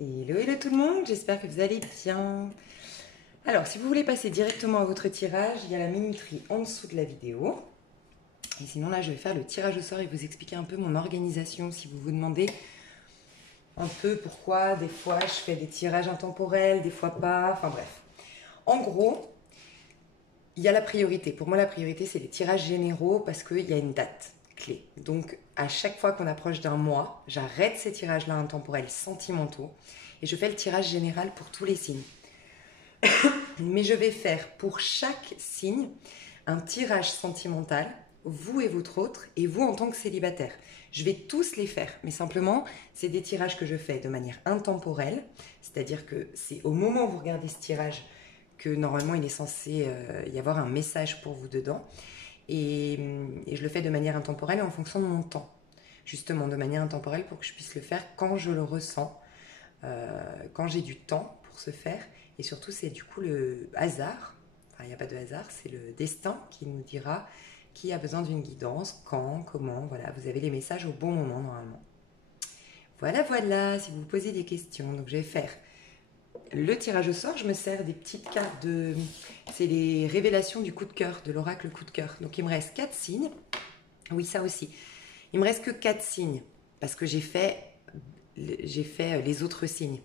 Hello, hello tout le monde, j'espère que vous allez bien. Alors, si vous voulez passer directement à votre tirage, il y a la minuterie en dessous de la vidéo. Et sinon, là, je vais faire le tirage au sort et vous expliquer un peu mon organisation si vous vous demandez un peu pourquoi des fois je fais des tirages intemporels, des fois pas, enfin bref. En gros, il y a la priorité. Pour moi, la priorité, c'est les tirages généraux parce qu'il y a une date clé. Donc, à chaque fois qu'on approche d'un mois, j'arrête ces tirages-là intemporels sentimentaux et je fais le tirage général pour tous les signes. Mais je vais faire pour chaque signe un tirage sentimental, vous et votre autre, et vous en tant que célibataire. Je vais tous les faire, mais simplement, c'est des tirages que je fais de manière intemporelle, c'est-à-dire que c'est au moment où vous regardez ce tirage que normalement il est censé y avoir un message pour vous dedans, et je le fais de manière intemporelle et en fonction de mon temps, justement de manière intemporelle pour que je puisse le faire quand je le ressens, quand j'ai du temps pour se faire. Et surtout, c'est du coup le hasard, enfin il n'y a pas de hasard, c'est le destin qui nous dira qui a besoin d'une guidance, quand, comment, voilà, vous avez les messages au bon moment normalement. Voilà, voilà, si vous vous posez des questions, donc je vais faire le tirage au sort, je me sers des petites cartes de... C'est les révélations du coup de cœur, de l'oracle coup de cœur. Donc il me reste 4 signes, oui ça aussi, il me reste que 4 signes, parce que j'ai fait les autres signes.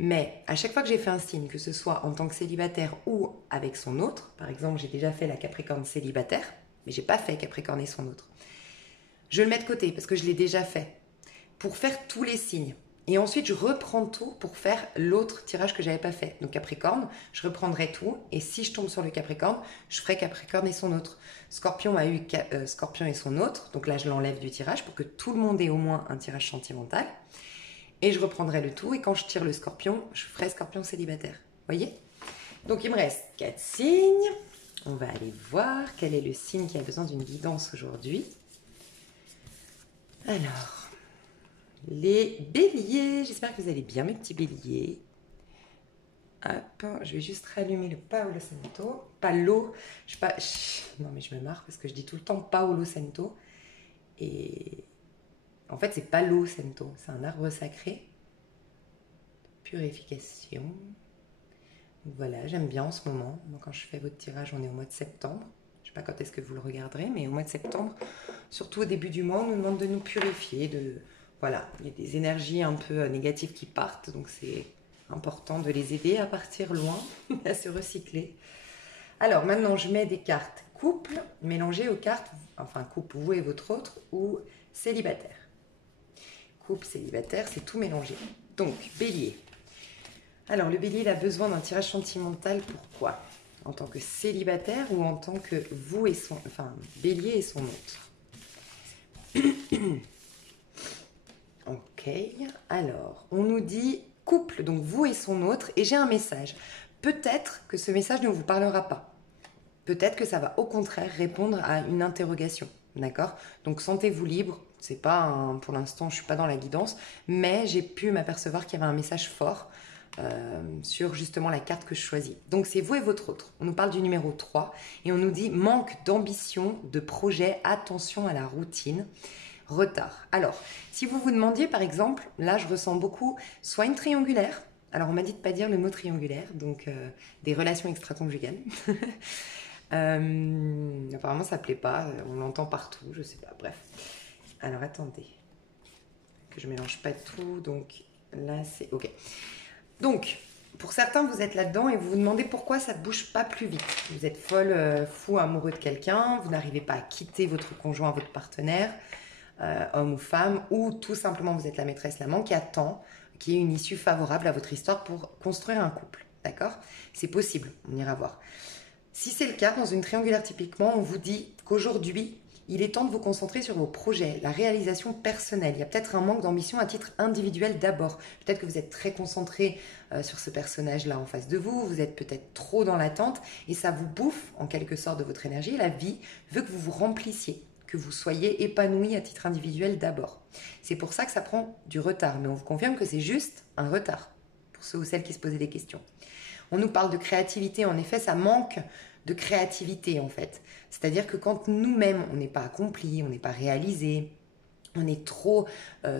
Mais à chaque fois que j'ai fait un signe, que ce soit en tant que célibataire ou avec son autre, par exemple, j'ai déjà fait la Capricorne célibataire, mais j'ai pas fait Capricorne et son autre. Je le mets de côté parce que je l'ai déjà fait pour faire tous les signes. Et ensuite, je reprends tout pour faire l'autre tirage que j'avais pas fait. Donc Capricorne, je reprendrai tout. Et si je tombe sur le Capricorne, je ferai Capricorne et son autre. Scorpion a eu Scorpion et son autre. Donc là, je l'enlève du tirage pour que tout le monde ait au moins un tirage sentimental. Et je reprendrai le tout. Et quand je tire le Scorpion, je ferai Scorpion célibataire. Voyez? Donc il me reste 4 signes. On va aller voir quel est le signe qui a besoin d'une guidance aujourd'hui. Alors, les béliers. J'espère que vous allez bien, mes petits béliers. Hop, je vais juste rallumer le Paolo Santo. Palo. Non, mais je me marre parce que je dis tout le temps Paolo Santo. Et en fait, c'est Palo Santo. C'est un arbre sacré. Purification. Donc voilà, j'aime bien en ce moment. Moi, quand je fais votre tirage, on est au mois de septembre. Je ne sais pas quand est-ce que vous le regarderez, mais au mois de septembre, surtout au début du mois, on nous demande de nous purifier. Voilà, il y a des énergies un peu négatives qui partent, donc c'est important de les aider à partir loin, à se recycler. Alors maintenant, je mets des cartes couple mélangées aux cartes, enfin couple, vous et votre autre, ou célibataire. Couple, célibataire, c'est tout mélangé. Donc, bélier. Alors, le bélier, il a besoin d'un tirage sentimental. Pourquoi? En tant que célibataire ou en tant que vous et son... Enfin, bélier et son autre. Ok. Alors, on nous dit couple, donc vous et son autre, et j'ai un message. Peut-être que ce message ne vous parlera pas. Peut-être que ça va au contraire répondre à une interrogation. D'accord? Donc, sentez-vous libre. C'est pas pour l'instant, je suis pas dans la guidance, mais j'ai pu m'apercevoir qu'il y avait un message fort sur justement la carte que je choisis. Donc c'est vous et votre autre. On nous parle du numéro 3 et on nous dit manque d'ambition, de projet, attention à la routine, retard. Alors, si vous vous demandiez par exemple, là je ressens beaucoup soit une triangulaire, alors on m'a dit de pas dire le mot triangulaire, donc des relations extra-conjugales. Apparemment ça plaît pas, on l'entend partout, je sais pas, bref. Alors attendez, que je mélange pas tout, donc là c'est ok. Donc, pour certains, vous êtes là-dedans et vous vous demandez pourquoi ça ne bouge pas plus vite. Vous êtes folle, fou, amoureux de quelqu'un, vous n'arrivez pas à quitter votre conjoint, votre partenaire, homme ou femme, ou tout simplement vous êtes la maîtresse, l'amant qui attend qu'il y ait une issue favorable à votre histoire pour construire un couple. D'accord? C'est possible, on ira voir. Si c'est le cas, dans une triangulaire typiquement, on vous dit qu'aujourd'hui, il est temps de vous concentrer sur vos projets, la réalisation personnelle. Il y a peut-être un manque d'ambition à titre individuel d'abord. Peut-être que vous êtes très concentré sur ce personnage-là en face de vous, vous êtes peut-être trop dans l'attente et ça vous bouffe en quelque sorte de votre énergie. La vie veut que vous vous remplissiez, que vous soyez épanoui à titre individuel d'abord. C'est pour ça que ça prend du retard, mais on vous confirme que c'est juste un retard pour ceux ou celles qui se posaient des questions. On nous parle de créativité, en effet, ça manque de créativité en fait. C'est-à-dire que quand nous-mêmes, on n'est pas accompli, on n'est pas réalisé, On est trop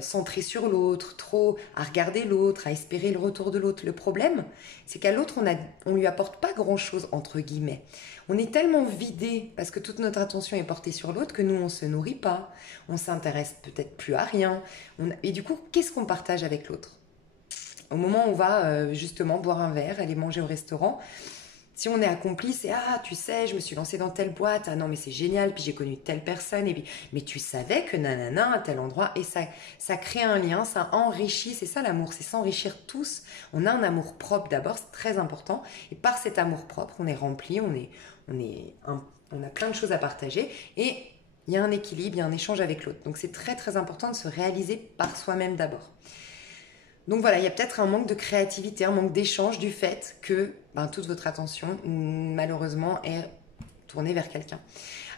centré sur l'autre, trop à regarder l'autre, à espérer le retour de l'autre. Le problème, c'est qu'à l'autre, on lui apporte pas grand-chose, entre guillemets. On est tellement vidé parce que toute notre attention est portée sur l'autre que nous, on se nourrit pas, on s'intéresse peut-être plus à rien. Et du coup, qu'est-ce qu'on partage avec l'autre? Au moment où on va justement boire un verre, aller manger au restaurant, si on est accompli, c'est ah, tu sais, je me suis lancée dans telle boîte, ah non, mais c'est génial, puis j'ai connu telle personne, et puis, mais tu savais que nanana, à tel endroit, et ça crée un lien, ça enrichit, c'est ça l'amour, c'est s'enrichir tous. On a un amour propre d'abord, c'est très important, et par cet amour propre, on est rempli, on a plein de choses à partager, et il y a un équilibre, il y a un échange avec l'autre. Donc c'est très très important de se réaliser par soi-même d'abord. Donc voilà, il y a peut-être un manque de créativité, un manque d'échange du fait que toute votre attention, malheureusement, est tournée vers quelqu'un.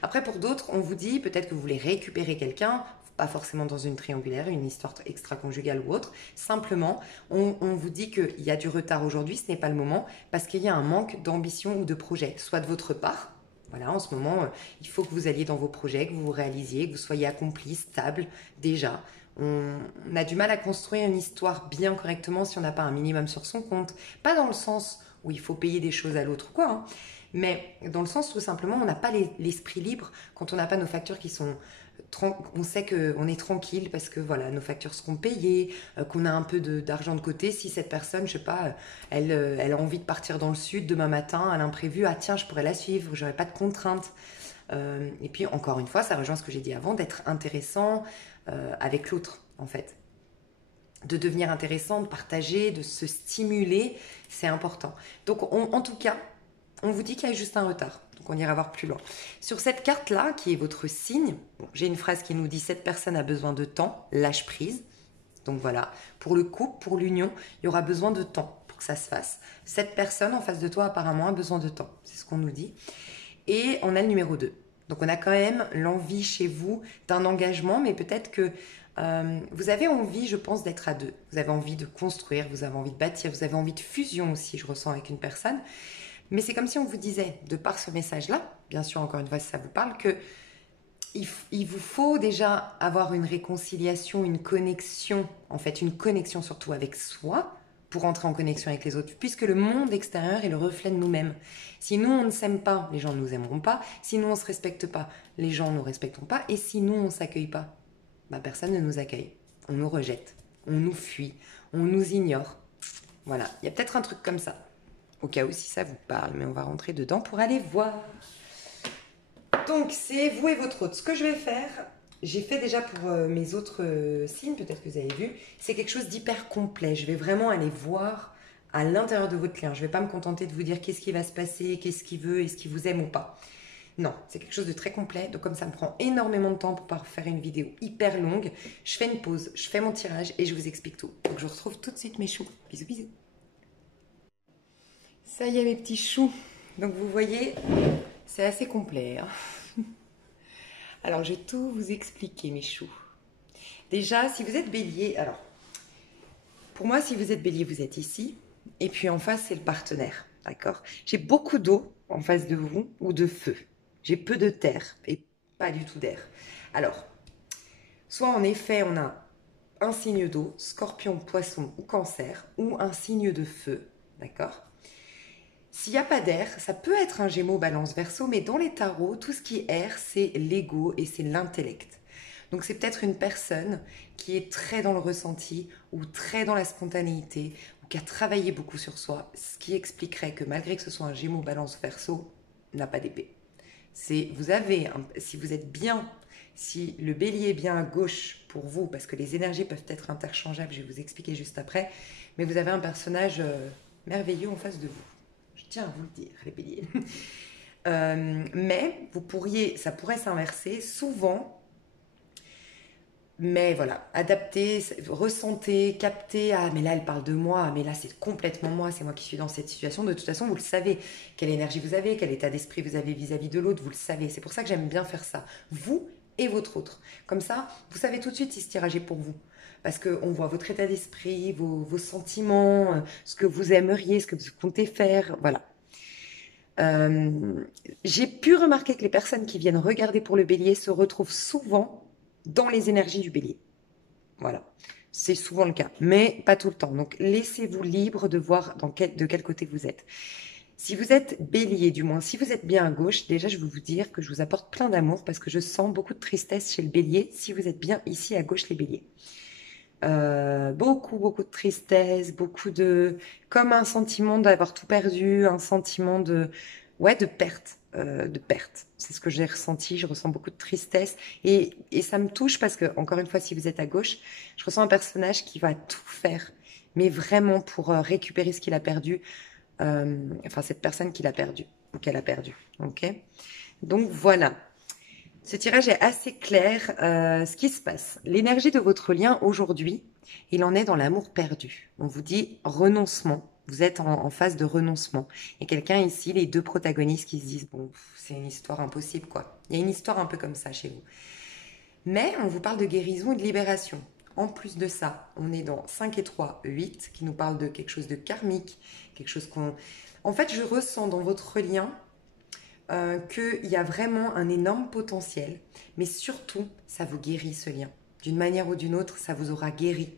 Après, pour d'autres, on vous dit peut-être que vous voulez récupérer quelqu'un, pas forcément dans une triangulaire, une histoire extra-conjugale ou autre. Simplement, on vous dit qu'il y a du retard aujourd'hui, ce n'est pas le moment, parce qu'il y a un manque d'ambition ou de projet, soit de votre part. Voilà, en ce moment, il faut que vous alliez dans vos projets, que vous vous réalisiez, que vous soyez accompli, stable, déjà. On a du mal à construire une histoire bien correctement si on n'a pas un minimum sur son compte. Pas dans le sens où il faut payer des choses à l'autre, quoi, hein, mais dans le sens où simplement on n'a pas l'esprit libre quand on n'a pas nos factures qui sont... On sait qu'on est tranquille parce que voilà, nos factures seront payées, qu'on a un peu d'argent de côté. Si cette personne, je sais pas, elle a envie de partir dans le sud demain matin à l'imprévu, ah tiens, je pourrais la suivre, j'aurais pas de contraintes. Et puis encore une fois, ça rejoint ce que j'ai dit avant, d'être intéressant avec l'autre en fait. De devenir intéressant, de partager, de se stimuler, c'est important. Donc en tout cas, on vous dit qu'il y a juste un retard. Donc on ira voir plus loin. Sur cette carte-là, qui est votre signe, j'ai une phrase qui nous dit « Cette personne a besoin de temps, lâche prise ». Donc voilà, pour le couple, pour l'union, il y aura besoin de temps pour que ça se fasse. Cette personne en face de toi apparemment a besoin de temps, c'est ce qu'on nous dit. Et on a le numéro 2. Donc on a quand même l'envie chez vous d'un engagement, mais peut-être que vous avez envie, je pense, d'être à deux. Vous avez envie de construire, vous avez envie de bâtir, vous avez envie de fusion aussi, je ressens, avec une personne. Mais c'est comme si on vous disait, de par ce message-là, bien sûr, encore une fois, si ça vous parle, que il vous faut déjà avoir une réconciliation, une connexion, en fait, une connexion surtout avec soi, pour entrer en connexion avec les autres, puisque le monde extérieur est le reflet de nous-mêmes. Si nous, on ne s'aime pas, les gens ne nous aimeront pas. Si nous, on ne se respecte pas, les gens ne nous respecteront pas. Et si nous, on ne s'accueille pas, personne ne nous accueille. On nous rejette, on nous fuit, on nous ignore. Voilà, il y a peut-être un truc comme ça. Au cas où si ça vous parle, mais on va rentrer dedans pour aller voir. Donc, c'est vous et votre autre. Ce que je vais faire, j'ai fait déjà pour mes autres signes, peut-être que vous avez vu, c'est quelque chose d'hyper complet. Je vais vraiment aller voir à l'intérieur de votre client. Je ne vais pas me contenter de vous dire qu'est-ce qui va se passer, qu'est-ce qu'il veut, est-ce qu'il vous aime ou pas. Non, c'est quelque chose de très complet. Donc comme ça me prend énormément de temps pour pas faire une vidéo hyper longue, je fais une pause, je fais mon tirage et je vous explique tout. Donc je retrouve tout de suite mes choux. Bisous, bisous. Ça y est mes petits choux. Donc vous voyez, c'est assez complet, hein. Alors, je vais tout vous expliquer, mes choux. Déjà, si vous êtes bélier, alors, pour moi, si vous êtes bélier, vous êtes ici. Et puis en face, c'est le partenaire, d'accord? J'ai beaucoup d'eau en face de vous, ou de feu. J'ai peu de terre et pas du tout d'air. Alors, soit en effet, on a un signe d'eau, scorpion, poisson ou cancer, ou un signe de feu, d'accord? S'il n'y a pas d'air, ça peut être un Gémeaux, Balance, Verseau, mais dans les tarots, tout ce qui est air, c'est l'ego et c'est l'intellect. Donc c'est peut-être une personne qui est très dans le ressenti ou très dans la spontanéité ou qui a travaillé beaucoup sur soi, ce qui expliquerait que malgré que ce soit un Gémeaux, Balance, Verseau, n'a pas d'épée. Si vous êtes bien, si le bélier est bien à gauche pour vous, parce que les énergies peuvent être interchangeables, je vais vous expliquer juste après, mais vous avez un personnage merveilleux en face de vous. Je tiens à vous le dire, les béliers. Mais ça pourrait s'inverser souvent. Mais voilà, adapter, ressentez, captez. Ah, mais là, elle parle de moi. Mais là, c'est complètement moi. C'est moi qui suis dans cette situation. De toute façon, vous le savez. Quelle énergie vous avez, quel état d'esprit vous avez vis-à-vis de l'autre, vous le savez. C'est pour ça que j'aime bien faire ça. Vous et votre autre. Comme ça, vous savez tout de suite si ce tirage est pour vous. Parce qu'on voit votre état d'esprit, vos sentiments, ce que vous aimeriez, ce que vous comptez faire. Voilà. J'ai pu remarquer que les personnes qui viennent regarder pour le bélier se retrouvent souvent dans les énergies du bélier. Voilà, c'est souvent le cas, mais pas tout le temps. Donc, laissez-vous libre de voir de quel côté vous êtes. Si vous êtes bélier, du moins, si vous êtes bien à gauche, déjà, je vais vous dire que je vous apporte plein d'amour parce que je sens beaucoup de tristesse chez le bélier si vous êtes bien ici à gauche, les béliers. Beaucoup de tristesse, comme un sentiment d'avoir tout perdu, un sentiment de perte, de perte. C'est ce que j'ai ressenti, je ressens beaucoup de tristesse et ça me touche parce que, encore une fois, si vous êtes à gauche, je ressens un personnage qui va tout faire, mais vraiment pour récupérer ce qu'il a perdu, enfin cette personne qu'il a perdu, ou qu'elle a perdu, ok? Donc voilà. Ce tirage est assez clair. Ce qui se passe, l'énergie de votre lien aujourd'hui, il en est dans l'amour perdu. On vous dit renoncement. Vous êtes en phase de renoncement. Et quelqu'un ici, les deux protagonistes qui se disent, bon, c'est une histoire impossible, quoi. Il y a une histoire un peu comme ça chez vous. Mais on vous parle de guérison et de libération. En plus de ça, on est dans 5 et 3, 8, qui nous parle de quelque chose de karmique, quelque chose qu'on... En fait, je ressens dans votre lien qu'il y a vraiment un énorme potentiel, mais surtout, ça vous guérit ce lien. D'une manière ou d'une autre, ça vous aura guéri.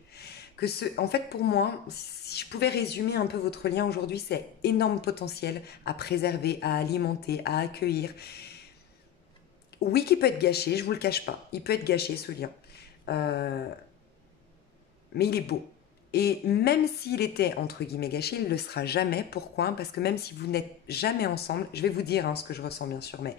En fait, pour moi, si je pouvais résumer un peu votre lien aujourd'hui, c'est énorme potentiel à préserver, à alimenter, à accueillir. Oui, qui peut être gâché, je vous le cache pas. Il peut être gâché ce lien. Mais il est beau. Et même s'il était, entre guillemets, gâché, il ne le sera jamais. Pourquoi? Parce que même si vous n'êtes jamais ensemble, je vais vous dire ce que je ressens bien sûr, mais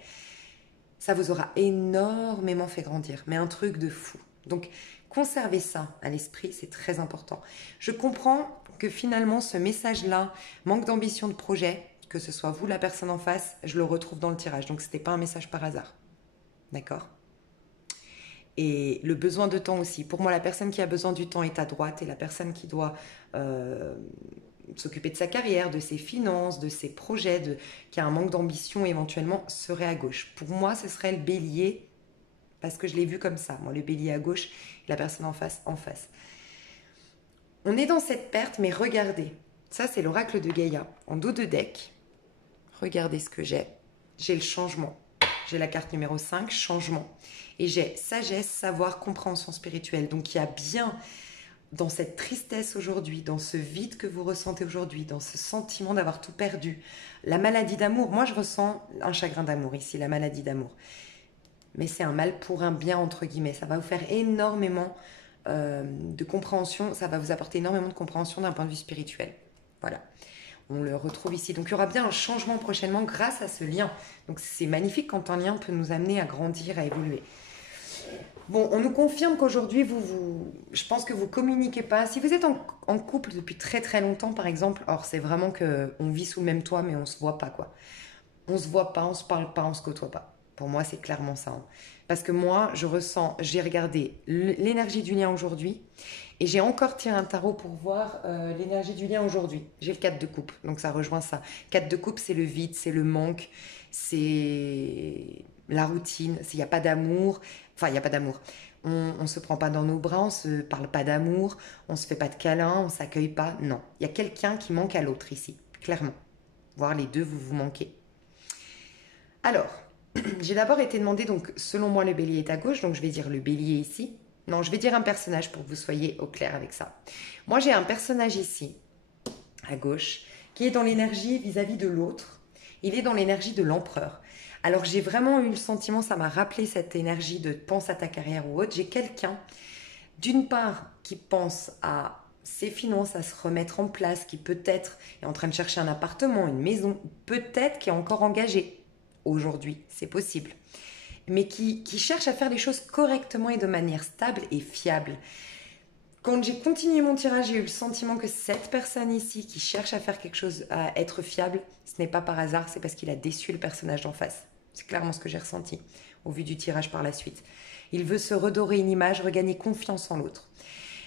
ça vous aura énormément fait grandir. Mais un truc de fou. Donc, conservez ça à l'esprit, c'est très important. Je comprends que finalement, ce message-là, manque d'ambition de projet, que ce soit vous, la personne en face, je le retrouve dans le tirage. Donc, ce n'était pas un message par hasard. D'accord? Et le besoin de temps aussi. Pour moi, la personne qui a besoin du temps est à droite et la personne qui doit s'occuper de sa carrière, de ses finances, de ses projets, qui a un manque d'ambition éventuellement, serait à gauche. Pour moi, ce serait le bélier, parce que je l'ai vu comme ça. Moi, le bélier à gauche et la personne en face, en face. On est dans cette perte, mais regardez. Ça, c'est l'oracle de Gaïa. En dos de deck, regardez ce que j'ai. J'ai le changement. J'ai la carte numéro 5, changement. Et j'ai sagesse, savoir, compréhension spirituelle. Donc il y a bien dans cette tristesse aujourd'hui, dans ce vide que vous ressentez aujourd'hui, dans ce sentiment d'avoir tout perdu, la maladie d'amour. Moi je ressens un chagrin d'amour ici, la maladie d'amour. Mais c'est un mal pour un bien entre guillemets. Ça va vous faire énormément de compréhension, ça va vous apporter énormément de compréhension d'un point de vue spirituel. Voilà. On le retrouve ici. Donc il y aura bien un changement prochainement grâce à ce lien. Donc c'est magnifique quand un lien peut nous amener à grandir, à évoluer. Bon, on nous confirme qu'aujourd'hui, je pense que vous communiquez pas. Si vous êtes en couple depuis très très longtemps, par exemple, or c'est vraiment qu'on vit sous le même toit, mais on se voit pas, quoi. On se voit pas, on se parle pas, on se côtoie pas. Pour moi, c'est clairement ça. Hein. Parce que moi, j'ai regardé l'énergie du lien aujourd'hui et j'ai encore tiré un tarot pour voir l'énergie du lien aujourd'hui. J'ai le 4 de coupe, donc ça rejoint ça. 4 de coupe, c'est le vide, c'est le manque, c'est la routine, il n'y a pas d'amour. Enfin, il n'y a pas d'amour. On ne se prend pas dans nos bras, on ne se parle pas d'amour, on ne se fait pas de câlins, on ne s'accueille pas. Non, il y a quelqu'un qui manque à l'autre ici, clairement. Voire les deux, vous vous manquez. Alors, j'ai d'abord été demandé, donc selon moi le bélier est à gauche, donc je vais dire le bélier ici. Non, je vais dire un personnage pour que vous soyez au clair avec ça. Moi j'ai un personnage ici, à gauche, qui est dans l'énergie vis-à-vis de l'autre. Il est dans l'énergie de l'empereur. Alors j'ai vraiment eu le sentiment, ça m'a rappelé cette énergie de pense à ta carrière ou autre. J'ai quelqu'un, d'une part, qui pense à ses finances, à se remettre en place, qui peut-être est en train de chercher un appartement, une maison, peut-être qui est encore engagé aujourd'hui, c'est possible, mais qui cherche à faire les choses correctement et de manière stable et fiable. Quand j'ai continué mon tirage, j'ai eu le sentiment que cette personne ici qui cherche à faire quelque chose, à être fiable, ce n'est pas par hasard, c'est parce qu'il a déçu le personnage d'en face. C'est clairement ce que j'ai ressenti au vu du tirage par la suite. Il veut se redorer une image, regagner confiance en l'autre.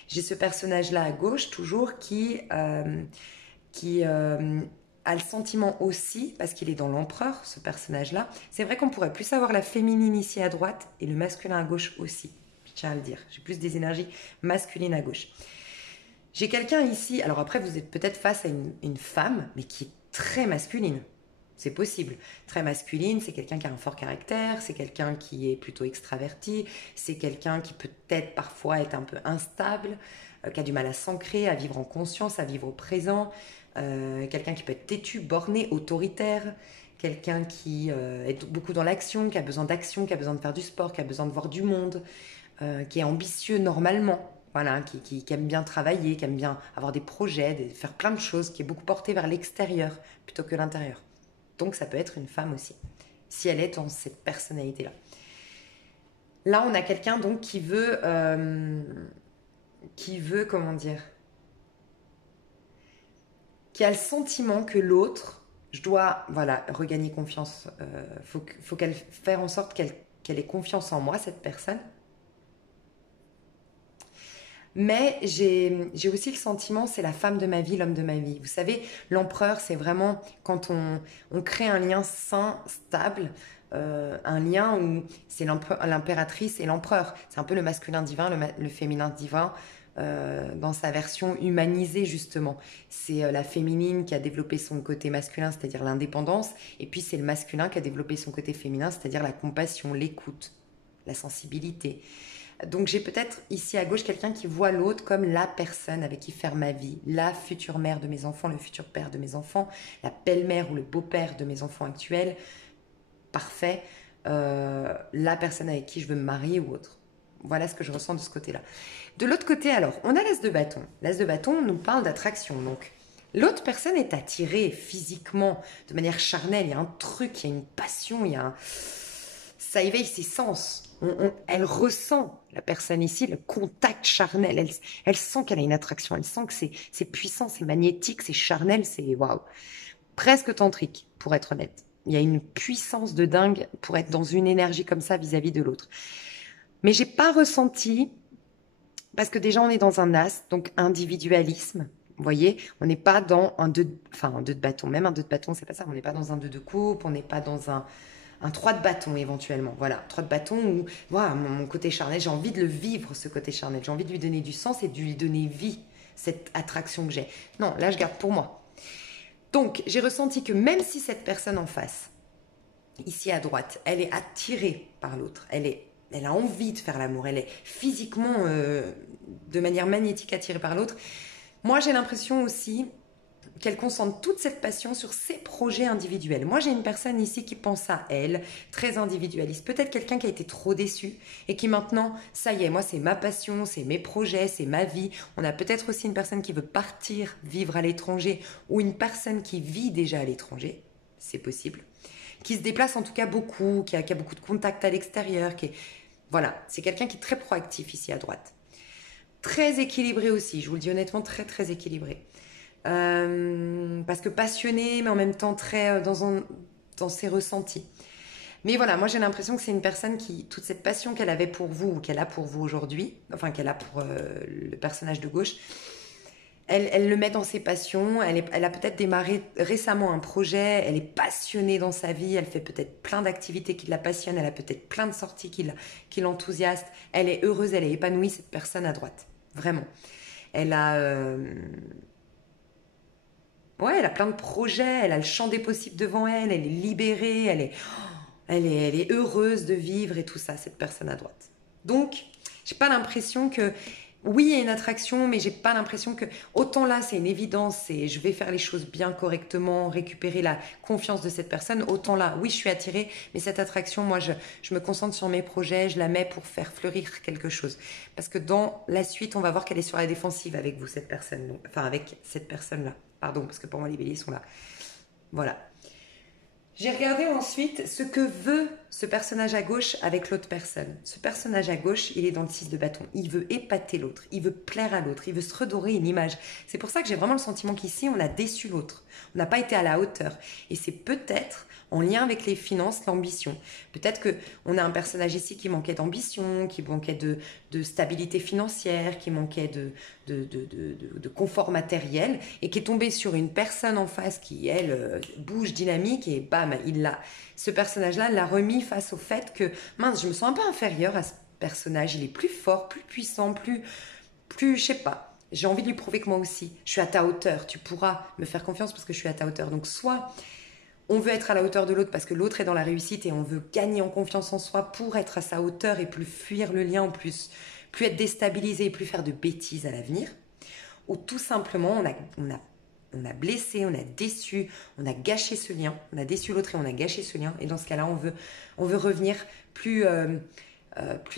J'ai ce personnage-là à gauche, toujours, qui a le sentiment aussi, parce qu'il est dans l'empereur, ce personnage-là. C'est vrai qu'on pourrait plus avoir la féminine ici à droite et le masculin à gauche aussi. Je tiens à le dire. J'ai plus des énergies masculines à gauche. J'ai quelqu'un ici, alors après vous êtes peut-être face à une femme, mais qui est très masculine. c'est possible. Très masculine, c'est quelqu'un qui a un fort caractère, c'est quelqu'un qui est plutôt extraverti, c'est quelqu'un qui peut-être parfois être un peu instable, qui a du mal à s'ancrer, à vivre en conscience, à vivre au présent, quelqu'un qui peut être têtu, borné, autoritaire, quelqu'un qui est beaucoup dans l'action, qui a besoin d'action, qui a besoin de faire du sport, qui a besoin de voir du monde, qui est ambitieux normalement. Voilà, qui aime bien travailler, qui aime bien avoir des projets, faire plein de choses, qui est beaucoup porté vers l'extérieur plutôt que l'intérieur. Donc ça peut être une femme aussi, si elle est dans cette personnalité-là. Là, on a quelqu'un donc qui veut, comment dire, qui a le sentiment que l'autre, je dois, voilà, regagner confiance. Faut qu'elle fasse en sorte qu'elle ait confiance en moi, cette personne. Mais j'ai aussi le sentiment, c'est la femme de ma vie, l'homme de ma vie. Vous savez, l'empereur, c'est vraiment quand on crée un lien sain, stable, un lien où c'est l'impératrice et l'empereur. C'est un peu le masculin divin, le féminin divin, dans sa version humanisée, justement. C'est la féminine qui a développé son côté masculin, c'est-à-dire l'indépendance, et puis c'est le masculin qui a développé son côté féminin, c'est-à-dire la compassion, l'écoute, la sensibilité. Donc j'ai peut-être ici à gauche quelqu'un qui voit l'autre comme la personne avec qui faire ma vie, la future mère de mes enfants, le futur père de mes enfants, la belle-mère ou le beau-père de mes enfants actuels, parfait, la personne avec qui je veux me marier ou autre. Voilà ce que je ressens de ce côté-là. De l'autre côté alors, on a l'as de bâton. L'as de bâton nous parle d'attraction, donc l'autre personne est attirée physiquement, de manière charnelle, il y a un truc, il y a une passion, il y a un... ça éveille ses sens. Elle ressent, la personne ici, le contact charnel. Elle sent qu'elle a une attraction. Elle sent que c'est puissant, c'est magnétique, c'est charnel, c'est waouh. Presque tantrique, pour être honnête. Il y a une puissance de dingue pour être dans une énergie comme ça vis-à-vis de l'autre. Mais j'ai pas ressenti, parce que déjà on est dans un as, donc individualisme. Vous voyez, on n'est pas dans un 2 de bâton. Même un 2 de bâton, c'est pas ça. On n'est pas dans un 2 de coupe, on n'est pas dans un 3 de bâton éventuellement, voilà, 3 de bâton où voilà, mon côté charnel, j'ai envie de le vivre ce côté charnel, j'ai envie de lui donner du sens et de lui donner vie, cette attraction que j'ai. Non, là je garde pour moi. Donc j'ai ressenti que même si cette personne en face, ici à droite, elle est attirée par l'autre, elle a envie de faire l'amour, elle est physiquement, de manière magnétique attirée par l'autre, moi j'ai l'impression aussi qu'elle concentre toute cette passion sur ses projets individuels. Moi, j'ai une personne ici qui pense à elle, très individualiste. Peut-être quelqu'un qui a été trop déçu et qui maintenant, ça y est, moi, c'est ma passion, c'est mes projets, c'est ma vie. On a peut-être aussi une personne qui veut partir, vivre à l'étranger, ou une personne qui vit déjà à l'étranger, c'est possible, qui se déplace en tout cas beaucoup, qui a beaucoup de contacts à l'extérieur, voilà, c'est quelqu'un qui est très proactif ici à droite. Très équilibré aussi, je vous le dis honnêtement, très très équilibré. Parce que passionné, mais en même temps très dans ses ressentis. Mais voilà, moi j'ai l'impression que c'est une personne qui, toute cette passion qu'elle avait pour vous, ou qu'elle a pour vous aujourd'hui, enfin qu'elle a pour le personnage de gauche, elle le met dans ses passions, elle a peut-être démarré récemment un projet, elle est passionnée dans sa vie, elle fait peut-être plein d'activités qui la passionnent, elle a peut-être plein de sorties qui l'enthousiasment, elle est heureuse, elle est épanouie, cette personne à droite, vraiment. Elle a... ouais, elle a plein de projets, elle a le champ des possibles devant elle, elle est libérée, elle est heureuse de vivre et tout ça, cette personne à droite. Donc, j'ai pas l'impression que... Oui, il y a une attraction, mais j'ai pas l'impression que... Autant là, c'est une évidence, et je vais faire les choses bien correctement, récupérer la confiance de cette personne. Autant là, oui, je suis attirée, mais cette attraction, moi, je me concentre sur mes projets, je la mets pour faire fleurir quelque chose. Parce que dans la suite, on va voir qu'elle est sur la défensive avec vous, cette personne. Donc, enfin, avec cette personne-là. Pardon, parce que pour moi, les béliers sont là. Voilà. J'ai regardé ensuite ce que veut ce personnage à gauche avec l'autre personne. Ce personnage à gauche, il est dans le 6 de bâton. Il veut épater l'autre, il veut plaire à l'autre, il veut se redorer une image. C'est pour ça que j'ai vraiment le sentiment qu'ici, on a déçu l'autre. On n'a pas été à la hauteur. Et c'est peut-être en lien avec les finances, l'ambition. Peut-être qu'on a un personnage ici qui manquait d'ambition, qui manquait de stabilité financière, qui manquait de confort matériel, et qui est tombé sur une personne en face qui, elle, bouge, dynamique, et bam, ce personnage-là l'a remis face au fait que, mince, je me sens un peu inférieure à ce personnage, il est plus fort, plus puissant, plus je sais pas. J'ai envie de lui prouver que moi aussi, je suis à ta hauteur, tu pourras me faire confiance parce que je suis à ta hauteur. Donc soit On veut être à la hauteur de l'autre parce que l'autre est dans la réussite et on veut gagner en confiance en soi pour être à sa hauteur et plus fuir le lien, plus être déstabilisé et plus faire de bêtises à l'avenir. Ou tout simplement, on a blessé, on a déçu, on a gâché ce lien, on a déçu l'autre et on a gâché ce lien. Et dans ce cas-là, on veut revenir plus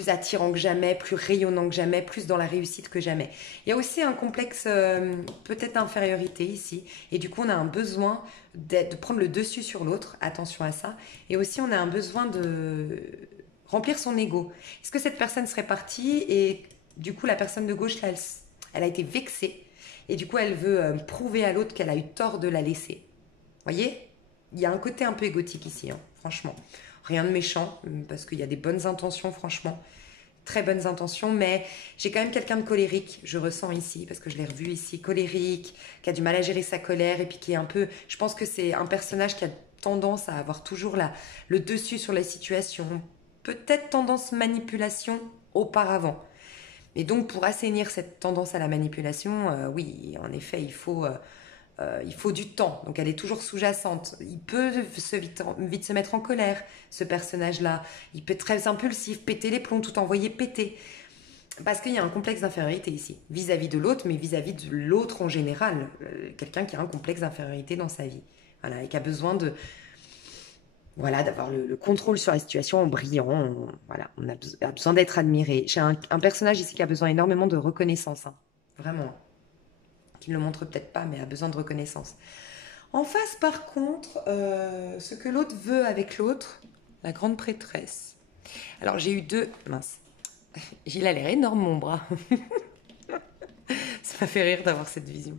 attirant que jamais, plus rayonnant que jamais, plus dans la réussite que jamais. Il y a aussi un complexe peut-être d'infériorité ici. Et du coup, on a un besoin de prendre le dessus sur l'autre. Attention à ça. Et aussi, on a un besoin de remplir son ego. Est-ce que cette personne serait partie et du coup, la personne de gauche, là, elle a été vexée. Et du coup, elle veut prouver à l'autre qu'elle a eu tort de la laisser. Vous voyez? Il y a un côté un peu égotique ici, hein, franchement. Rien de méchant, parce qu'il y a des bonnes intentions, franchement. Très bonnes intentions, mais j'ai quand même quelqu'un de colérique, je ressens ici, parce que je l'ai revu ici, colérique, qui a du mal à gérer sa colère, et puis qui est un peu... Je pense que c'est un personnage qui a tendance à avoir toujours le dessus sur la situation. Peut-être tendance manipulation auparavant. Et donc, pour assainir cette tendance à la manipulation, oui, en effet, il faut du temps. Donc, elle est toujours sous-jacente. Il peut vite se mettre en colère, ce personnage-là. Il peut être très impulsif, péter les plombs, tout envoyer péter. Parce qu'il y a un complexe d'infériorité ici, vis-à-vis de l'autre, mais vis-à-vis de l'autre en général. Quelqu'un qui a un complexe d'infériorité dans sa vie. Voilà, et qui a besoin d'avoir le contrôle sur la situation en brillant. Voilà, on a besoin d'être admiré. J'ai un personnage ici qui a besoin énormément de reconnaissance, hein. Vraiment. Qui ne le montre peut-être pas, mais a besoin de reconnaissance. En face, par contre, ce que l'autre veut avec l'autre, la grande prêtresse. Alors, j'ai eu deux... Mince. Il a l'air énorme, mon bras. Ça m'a fait rire d'avoir cette vision.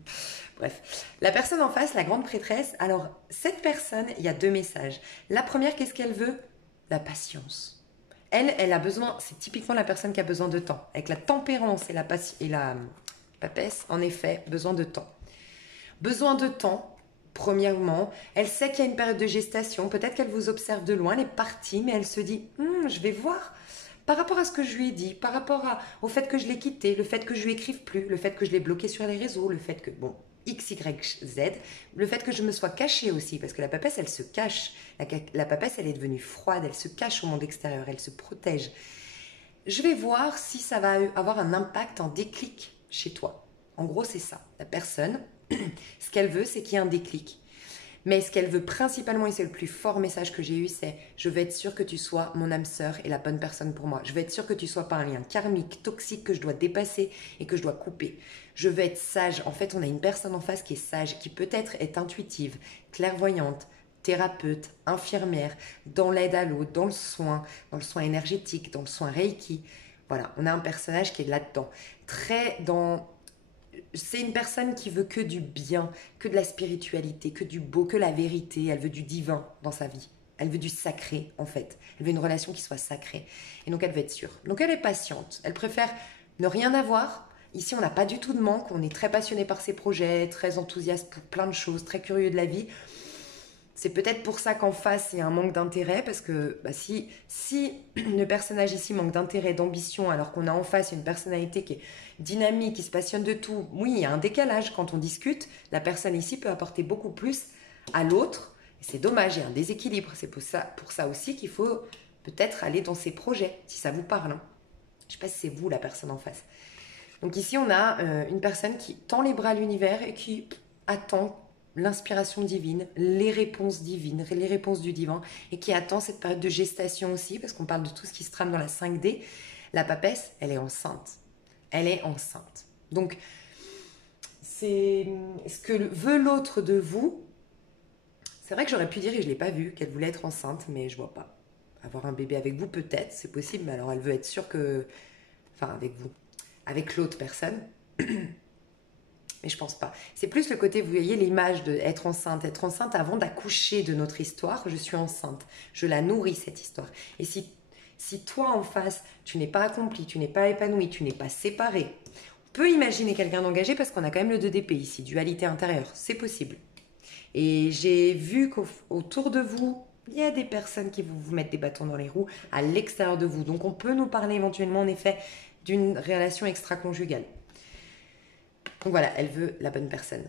Bref, la personne en face, la grande prêtresse, alors cette personne, il y a deux messages. La première, qu'est-ce qu'elle veut? La patience. Elle a besoin, c'est typiquement la personne qui a besoin de temps. Avec la tempérance et la papesse, en effet, besoin de temps. Besoin de temps, premièrement, elle sait qu'il y a une période de gestation, peut-être qu'elle vous observe de loin, elle est partie, mais elle se dit, je vais voir... Par rapport à ce que je lui ai dit, par rapport au fait que je l'ai quitté, le fait que je lui écrive plus, le fait que je l'ai bloqué sur les réseaux, le fait que, bon, X, Y, Z, le fait que je me sois cachée aussi, parce que la papesse, elle se cache. La papesse, elle est devenue froide, elle se cache au monde extérieur, elle se protège. Je vais voir si ça va avoir un impact, un déclic chez toi. En gros, c'est ça. La personne, ce qu'elle veut, c'est qu'il y ait un déclic. Mais ce qu'elle veut principalement, et c'est le plus fort message que j'ai eu, c'est « Je veux être sûre que tu sois mon âme sœur et la bonne personne pour moi. Je veux être sûre que tu sois pas un lien karmique, toxique, que je dois dépasser et que je dois couper. Je veux être sage. » En fait, on a une personne en face qui est sage, qui peut-être est intuitive, clairvoyante, thérapeute, infirmière, dans l'aide à l'autre, dans le soin énergétique, dans le soin Reiki. Voilà, on a un personnage qui est là-dedans. C'est une personne qui veut que du bien, que de la spiritualité, que du beau, que la vérité. Elle veut du divin dans sa vie. Elle veut du sacré, en fait. Elle veut une relation qui soit sacrée. Et donc, elle veut être sûre. Donc, elle est patiente. Elle préfère ne rien avoir. Ici, on n'a pas du tout de manque. On est très passionné par ses projets, très enthousiaste pour plein de choses, très curieux de la vie. C'est peut-être pour ça qu'en face, il y a un manque d'intérêt, parce que si le personnage ici manque d'intérêt, d'ambition, alors qu'on a en face une personnalité qui est dynamique, qui se passionne de tout, oui, il y a un décalage quand on discute. La personne ici peut apporter beaucoup plus à l'autre. C'est dommage, il y a un déséquilibre. C'est pour ça aussi qu'il faut peut-être aller dans ses projets, si ça vous parle. Je ne sais pas si c'est vous, la personne en face. Donc ici, on a une personne qui tend les bras à l'univers et qui attend l'inspiration divine, les réponses divines, les réponses du divin, et qui attend cette période de gestation aussi, parce qu'on parle de tout ce qui se trame dans la 5D. La papesse, elle est enceinte. Elle est enceinte. Donc, c'est ce que veut l'autre de vous. C'est vrai que j'aurais pu dire, et je ne l'ai pas vu, qu'elle voulait être enceinte, mais je ne vois pas. Avoir un bébé avec vous, peut-être, c'est possible, mais alors elle veut être sûre que... Enfin, avec vous. Avec l'autre personne. Mais je pense pas. C'est plus le côté, vous voyez l'image d'être enceinte. Être enceinte avant d'accoucher de notre histoire. Je suis enceinte. Je la nourris, cette histoire. Et si toi, en face, tu n'es pas accompli, tu n'es pas épanoui, tu n'es pas séparé, on peut imaginer quelqu'un d'engagé parce qu'on a quand même le 2DP ici, dualité intérieure. C'est possible. Et j'ai vu qu'autour de vous, il y a des personnes qui vous mettent des bâtons dans les roues à l'extérieur de vous. Donc, on peut nous parler éventuellement, en effet, d'une relation extra-conjugale. Donc voilà, elle veut la bonne personne,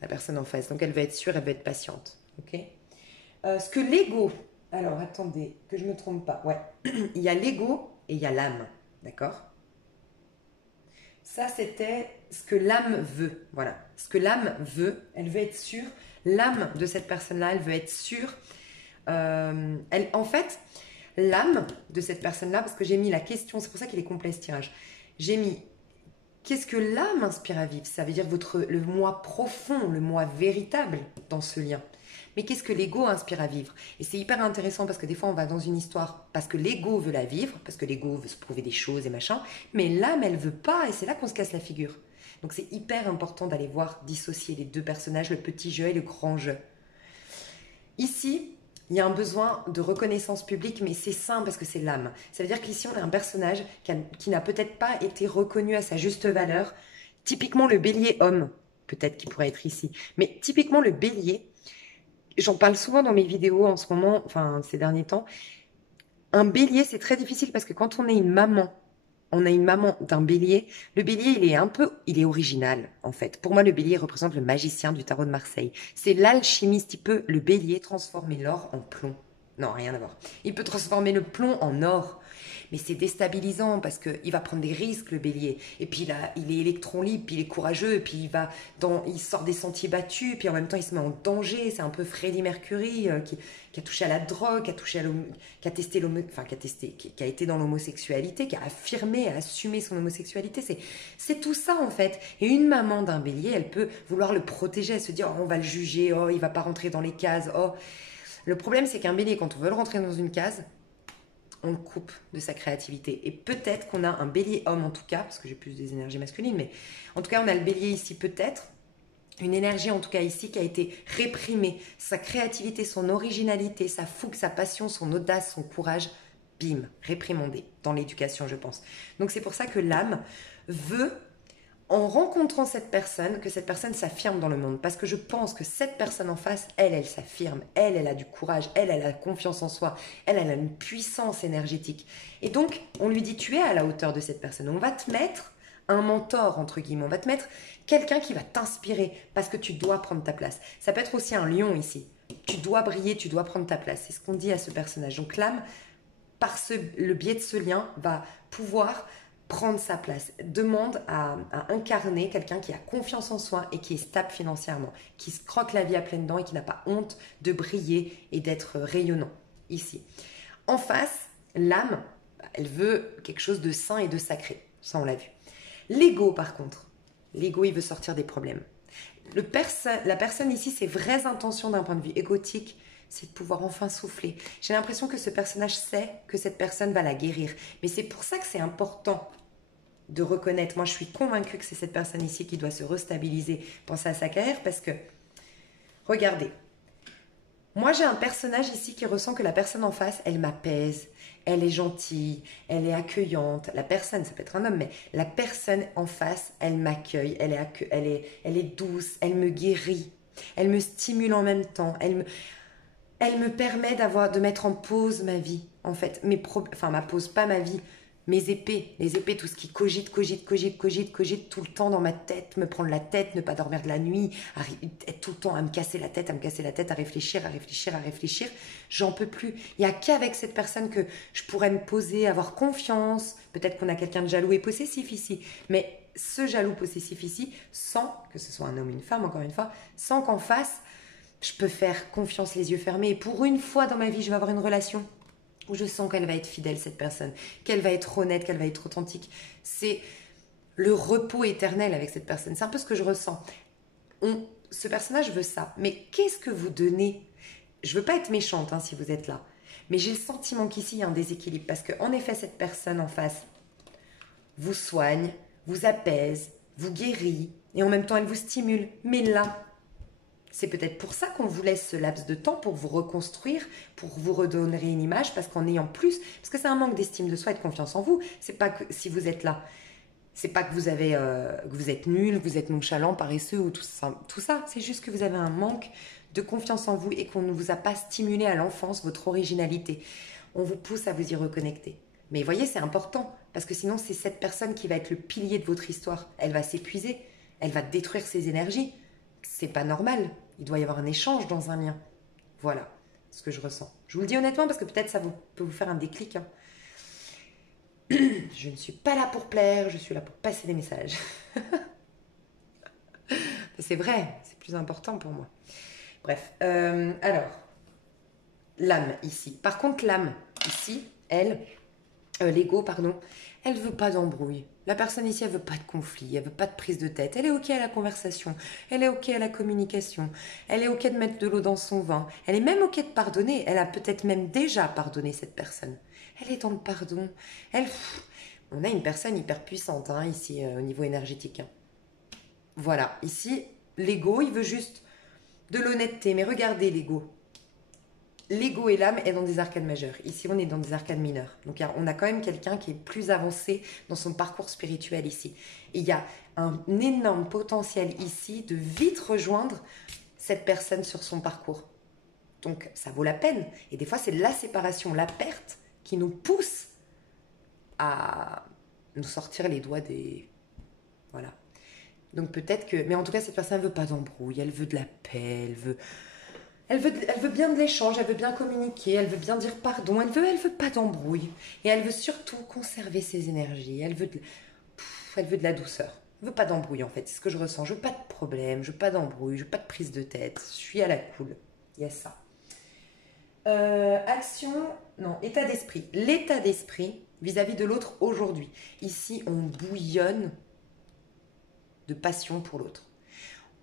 la personne en face. Donc elle veut être sûre, elle veut être patiente. Ok ? Ce que l'ego, alors attendez, que je ne me trompe pas, ouais, il y a l'ego et il y a l'âme, d'accord? Ça, c'était ce que l'âme veut, voilà. Ce que l'âme veut, elle veut être sûre, l'âme de cette personne-là, elle veut être sûre. En fait, l'âme de cette personne-là, parce que j'ai mis la question, c'est pour ça qu'il est complet ce tirage, j'ai mis qu'est-ce que l'âme inspire à vivre? Ça veut dire le moi profond, le moi véritable dans ce lien. Mais qu'est-ce que l'ego inspire à vivre? Et c'est hyper intéressant parce que des fois on va dans une histoire parce que l'ego veut la vivre, parce que l'ego veut se prouver des choses et machin, mais l'âme elle veut pas et c'est là qu'on se casse la figure. Donc c'est hyper important d'aller voir dissocier les deux personnages, le petit jeu et le grand jeu. Ici, il y a un besoin de reconnaissance publique, mais c'est sain parce que c'est l'âme. Ça veut dire qu'ici, on a un personnage qui n'a peut-être pas été reconnu à sa juste valeur. Typiquement, le bélier homme, peut-être qu'il pourrait être ici. Mais typiquement, le bélier, j'en parle souvent dans mes vidéos en ce moment, enfin ces derniers temps. Un bélier, c'est très difficile parce que quand on est une maman, on a une maman d'un bélier. Le bélier, il est original, en fait. Pour moi, le bélier représente le magicien du tarot de Marseille. C'est l'alchimiste. Il peut, le bélier, transformer l'or en plomb. Non, rien à voir. Il peut transformer le plomb en or. Mais c'est déstabilisant parce qu'il va prendre des risques, le bélier. Et puis il est électron libre, puis il est courageux, et puis il sort des sentiers battus, puis en même temps il se met en danger. C'est un peu Freddie Mercury qui a touché à la drogue, qui a testé qui a été dans l'homosexualité, qui a affirmé, a assumé son homosexualité. C'est tout ça en fait. Et une maman d'un bélier, elle peut vouloir le protéger, elle se dire oh, on va le juger, oh il va pas rentrer dans les cases, oh. Le problème c'est qu'un bélier, quand on veut le rentrer dans une case, on le coupe de sa créativité. Et peut-être qu'on a un bélier homme en tout cas, parce que j'ai plus des énergies masculines, mais en tout cas on a le bélier ici peut-être, une énergie en tout cas ici qui a été réprimée. Sa créativité, son originalité, sa fougue, sa passion, son audace, son courage, bim, réprimandé dans l'éducation je pense. Donc c'est pour ça que l'âme veut, en rencontrant cette personne, que cette personne s'affirme dans le monde. Parce que je pense que cette personne en face, elle s'affirme. Elle a du courage. Elle a confiance en soi. Elle a une puissance énergétique. Et donc, on lui dit, tu es à la hauteur de cette personne. On va te mettre un mentor, entre guillemets. On va te mettre quelqu'un qui va t'inspirer parce que tu dois prendre ta place. Ça peut être aussi un lion ici. Tu dois briller, tu dois prendre ta place. C'est ce qu'on dit à ce personnage. Donc l'âme, par le biais de ce lien, va pouvoir prendre sa place, demande à incarner quelqu'un qui a confiance en soi et qui est stable financièrement, qui se croque la vie à pleines dents et qui n'a pas honte de briller et d'être rayonnant ici. En face, l'âme, elle veut quelque chose de sain et de sacré, ça on l'a vu. L'ego par contre, l'ego il veut sortir des problèmes. La personne ici, ses vraies intentions d'un point de vue égotique, c'est de pouvoir enfin souffler. J'ai l'impression que ce personnage sait que cette personne va la guérir. Mais c'est pour ça que c'est important de reconnaître. Moi, je suis convaincue que c'est cette personne ici qui doit se restabiliser, penser à sa carrière, parce que, regardez, moi j'ai un personnage ici qui ressent que la personne en face, elle m'apaise, elle est gentille, elle est accueillante. La personne, ça peut être un homme, mais la personne en face, elle m'accueille, elle est douce, elle me guérit, elle me stimule en même temps, elle me permet de mettre en pause ma vie, en fait. Ma pause, pas ma vie, mes épées, les épées, tout ce qui cogite tout le temps dans ma tête, me prendre la tête, ne pas dormir de la nuit, être tout le temps à me casser la tête, à réfléchir, j'en peux plus. Il n'y a qu'avec cette personne que je pourrais me poser, avoir confiance. Peut-être qu'on a quelqu'un de jaloux et possessif ici, mais ce jaloux possessif ici, sans que ce soit un homme ou une femme, encore une fois, sans qu'en face, je peux faire confiance les yeux fermés. Et pour une fois dans ma vie, je vais avoir une relation où je sens qu'elle va être fidèle, cette personne, qu'elle va être honnête, qu'elle va être authentique. C'est le repos éternel avec cette personne. C'est un peu ce que je ressens. Ce personnage veut ça. Mais qu'est-ce que vous donnez? Je veux pas être méchante si vous êtes là. Mais j'ai le sentiment qu'ici, il y a un déséquilibre. Parce qu'en effet, cette personne en face vous soigne, vous apaise, vous guérit. Et en même temps, elle vous stimule. Mais là, c'est peut-être pour ça qu'on vous laisse ce laps de temps pour vous reconstruire, pour vous redonner une image, parce qu'en ayant plus, parce que c'est un manque d'estime de soi et de confiance en vous. C'est pas que si vous êtes là, c'est pas que vous êtes nul, que vous êtes nonchalant, paresseux ou tout ça. C'est juste que vous avez un manque de confiance en vous et qu'on ne vous a pas stimulé à l'enfance votre originalité. On vous pousse à vous y reconnecter. Mais voyez, c'est important parce que sinon c'est cette personne qui va être le pilier de votre histoire. Elle va s'épuiser, elle va détruire ses énergies. C'est pas normal. Il doit y avoir un échange dans un lien. Voilà. ce que je ressens. Je vous le dis honnêtement parce que peut-être ça peut vous faire un déclic. Hein. Je ne suis pas là pour plaire, je suis là pour passer des messages. C'est vrai, c'est plus important pour moi. Bref, alors, l'âme ici. Par contre, l'âme ici, elle, l'ego, pardon, elle ne veut pas d'embrouille. La personne ici, elle ne veut pas de conflit, elle ne veut pas de prise de tête. Elle est OK à la conversation, elle est OK à la communication, elle est OK de mettre de l'eau dans son vin, elle est même OK de pardonner. Elle a peut-être même déjà pardonné cette personne. Elle est dans le pardon. On a une personne hyper puissante hein, ici au niveau énergétique. Hein. Voilà, ici, l'ego, il veut juste de l'honnêteté. Mais regardez l'ego. L'ego et l'âme est dans des arcades majeures. Ici, on est dans des arcades mineures. Donc, on a quand même quelqu'un qui est plus avancé dans son parcours spirituel ici. Et il y a un énorme potentiel ici de vite rejoindre cette personne sur son parcours. Donc, ça vaut la peine. Et des fois, c'est la séparation, la perte qui nous pousse à nous sortir les doigts des... Voilà. Donc, peut-être que... Mais en tout cas, cette personne ne veut pas d'embrouille. Elle veut de la paix. Elle veut bien de l'échange, elle veut bien communiquer, elle veut bien dire pardon, elle veut pas d'embrouille. Et elle veut surtout conserver ses énergies, elle veut de la douceur. Elle veut pas d'embrouille en fait, c'est ce que je ressens. Je veux pas de problème, je veux pas d'embrouille, je veux pas de prise de tête. Je suis à la cool, il y a ça. Action, non, état d'esprit. L'état d'esprit vis-à-vis de l'autre aujourd'hui. Ici, on bouillonne de passion pour l'autre.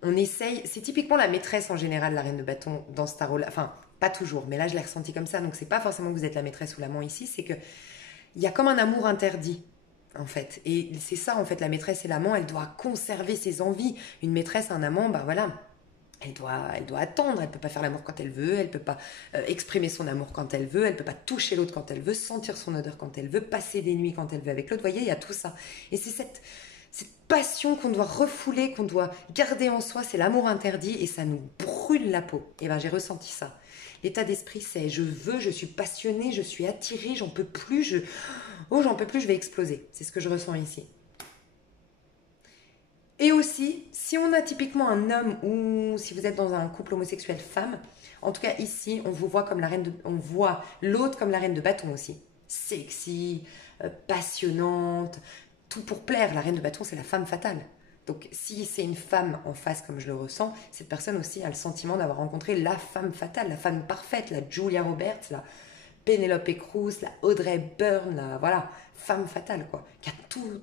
On essaye, c'est typiquement la maîtresse en général, la reine de bâton dans ce tarot-là. Enfin, pas toujours, mais là je l'ai ressenti comme ça. Donc c'est pas forcément que vous êtes la maîtresse ou l'amant ici, c'est que il y a comme un amour interdit en fait. Et c'est ça en fait, la maîtresse et l'amant, elle doit conserver ses envies. Une maîtresse, un amant, bah voilà, elle doit attendre. Elle peut pas faire l'amour quand elle veut, elle peut pas exprimer son amour quand elle veut, elle peut pas toucher l'autre quand elle veut, sentir son odeur quand elle veut, passer des nuits quand elle veut avec l'autre. Vous voyez, il y a tout ça. Et c'est cette passion qu'on doit refouler, qu'on doit garder en soi, c'est l'amour interdit et ça nous brûle la peau. Et bien j'ai ressenti ça. L'état d'esprit c'est je veux, je suis passionnée, je suis attirée, j'en peux plus, j'en peux plus, je vais exploser. C'est ce que je ressens ici. Et aussi, si on a typiquement un homme ou si vous êtes dans un couple homosexuel femme, en tout cas ici, on vous voit comme la reine de, on voit l'autre comme la reine de bâton aussi. Sexy, passionnante, tout pour plaire. La reine de bâton, c'est la femme fatale. Donc, si c'est une femme en face, comme je le ressens, cette personne aussi a le sentiment d'avoir rencontré la femme fatale, la femme parfaite, la Julia Roberts, la Penelope Cruz, la Audrey Byrne, la voilà, femme fatale, quoi. Qui a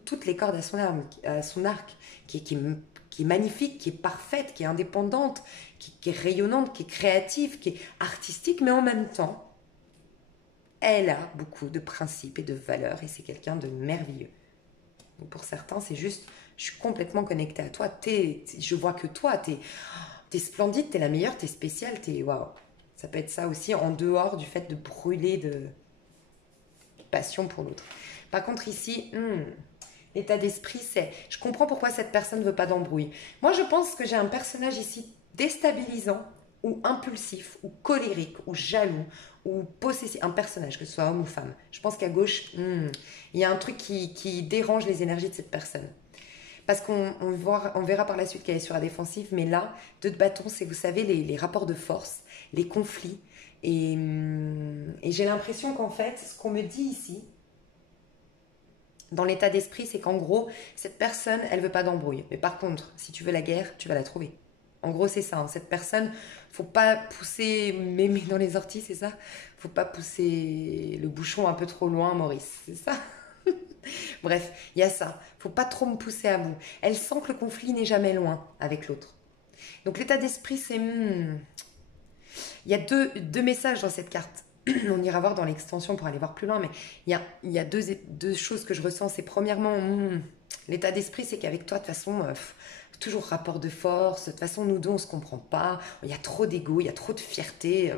toutes les cordes à son arc, qui est magnifique, qui est parfaite, qui est indépendante, qui est rayonnante, qui est créative, qui est artistique, mais en même temps, elle a beaucoup de principes et de valeurs et c'est quelqu'un de merveilleux. Donc pour certains, c'est juste, je suis complètement connectée à toi. Je vois que toi, t'es splendide, t'es la meilleure, t'es spéciale, t'es waouh. Ça peut être ça aussi en dehors du fait de brûler de passion pour l'autre. Par contre ici, l'état d'esprit, c'est, je comprends pourquoi cette personne ne veut pas d'embrouille. Moi, je pense que j'ai un personnage ici déstabilisant ou impulsif ou colérique ou jaloux ou possessif, un personnage, que ce soit homme ou femme. Je pense qu'à gauche, il y a un truc qui dérange les énergies de cette personne. Parce qu'on verra par la suite qu'elle est sur la défensive, mais là, deux de bâton, c'est, vous savez, les rapports de force, les conflits. Et j'ai l'impression qu'en fait, ce qu'on me dit ici, dans l'état d'esprit, c'est qu'en gros, cette personne, elle veut pas d'embrouille. Mais par contre, si tu veux la guerre, tu vas la trouver. En gros, c'est ça. Hein. Cette personne, faut pas pousser mémé dans les orties, c'est ça? Faut pas pousser le bouchon un peu trop loin, Maurice, c'est ça? Bref, il y a ça. Faut pas trop me pousser à bout. Elle sent que le conflit n'est jamais loin avec l'autre. Donc l'état d'esprit, c'est... Il y a deux messages dans cette carte. On ira voir dans l'extension pour aller voir plus loin, mais il y a deux choses que je ressens. C'est premièrement, l'état d'esprit, c'est qu'avec toi, de toute façon... toujours rapport de force, de toute façon nous deux on se comprend pas, il y a trop d'ego, il y a trop de fierté,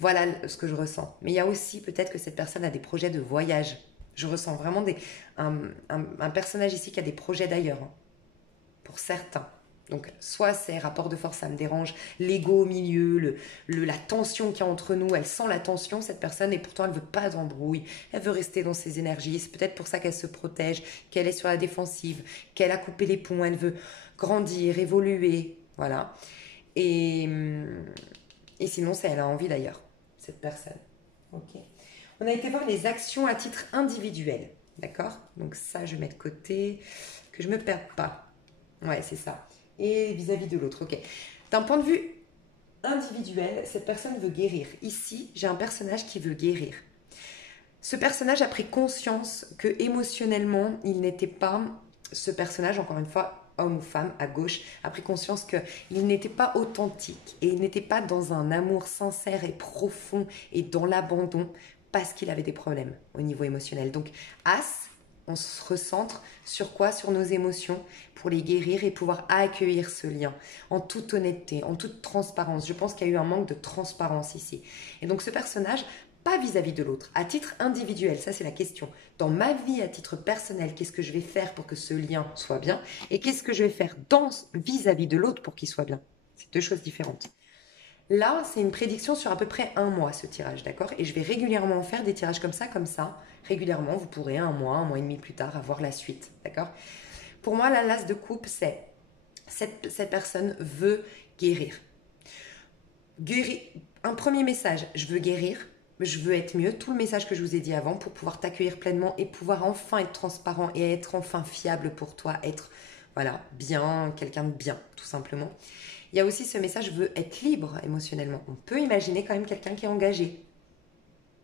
voilà ce que je ressens. Mais il y a aussi peut-être que cette personne a des projets de voyage. Je ressens vraiment un personnage ici qui a des projets d'ailleurs, hein, pour certains. Donc soit c'est rapport de force, ça me dérange, l'ego au milieu, la tension qu'il y a entre nous, elle sent la tension cette personne et pourtant elle veut pas d'embrouille, elle veut rester dans ses énergies, c'est peut-être pour ça qu'elle se protège, qu'elle est sur la défensive, qu'elle a coupé les ponts, elle veut grandir, évoluer, voilà. Et sinon, elle a envie d'ailleurs. cette personne. Ok. On a été voir les actions à titre individuel. D'accord? Donc ça, je mets de côté, que je ne me perde pas. Ouais, c'est ça. Et vis-à-vis de l'autre. Ok. D'un point de vue individuel, cette personne veut guérir. Ici, j'ai un personnage qui veut guérir. Ce personnage a pris conscience que émotionnellement, il n'était pas, ce personnage, encore une fois, homme ou femme, à gauche, a pris conscience qu'il n'était pas authentique et il n'était pas dans un amour sincère et profond et dans l'abandon parce qu'il avait des problèmes au niveau émotionnel. Donc, As, on se recentre sur quoi? Sur nos émotions pour les guérir et pouvoir accueillir ce lien en toute honnêteté, en toute transparence. Je pense qu'il y a eu un manque de transparence ici. Et donc, ce personnage, pas vis-à-vis de l'autre, à titre individuel, ça c'est la question. Dans ma vie, à titre personnel, qu'est-ce que je vais faire pour que ce lien soit bien? Et qu'est-ce que je vais faire vis-à-vis de l'autre pour qu'il soit bien? C'est deux choses différentes. Là, c'est une prédiction sur à peu près un mois, ce tirage, d'accord? Et je vais régulièrement faire des tirages comme ça. Régulièrement, vous pourrez un mois et demi plus tard avoir la suite, d'accord? Pour moi, la l'as de coupe, c'est cette personne veut guérir. Un premier message, je veux guérir. Je veux être mieux, tout le message que je vous ai dit avant pour pouvoir t'accueillir pleinement et pouvoir enfin être transparent et être enfin fiable pour toi, être voilà, bien, quelqu'un de bien, tout simplement. Il y a aussi ce message, je veux être libre émotionnellement. On peut imaginer quand même quelqu'un qui est engagé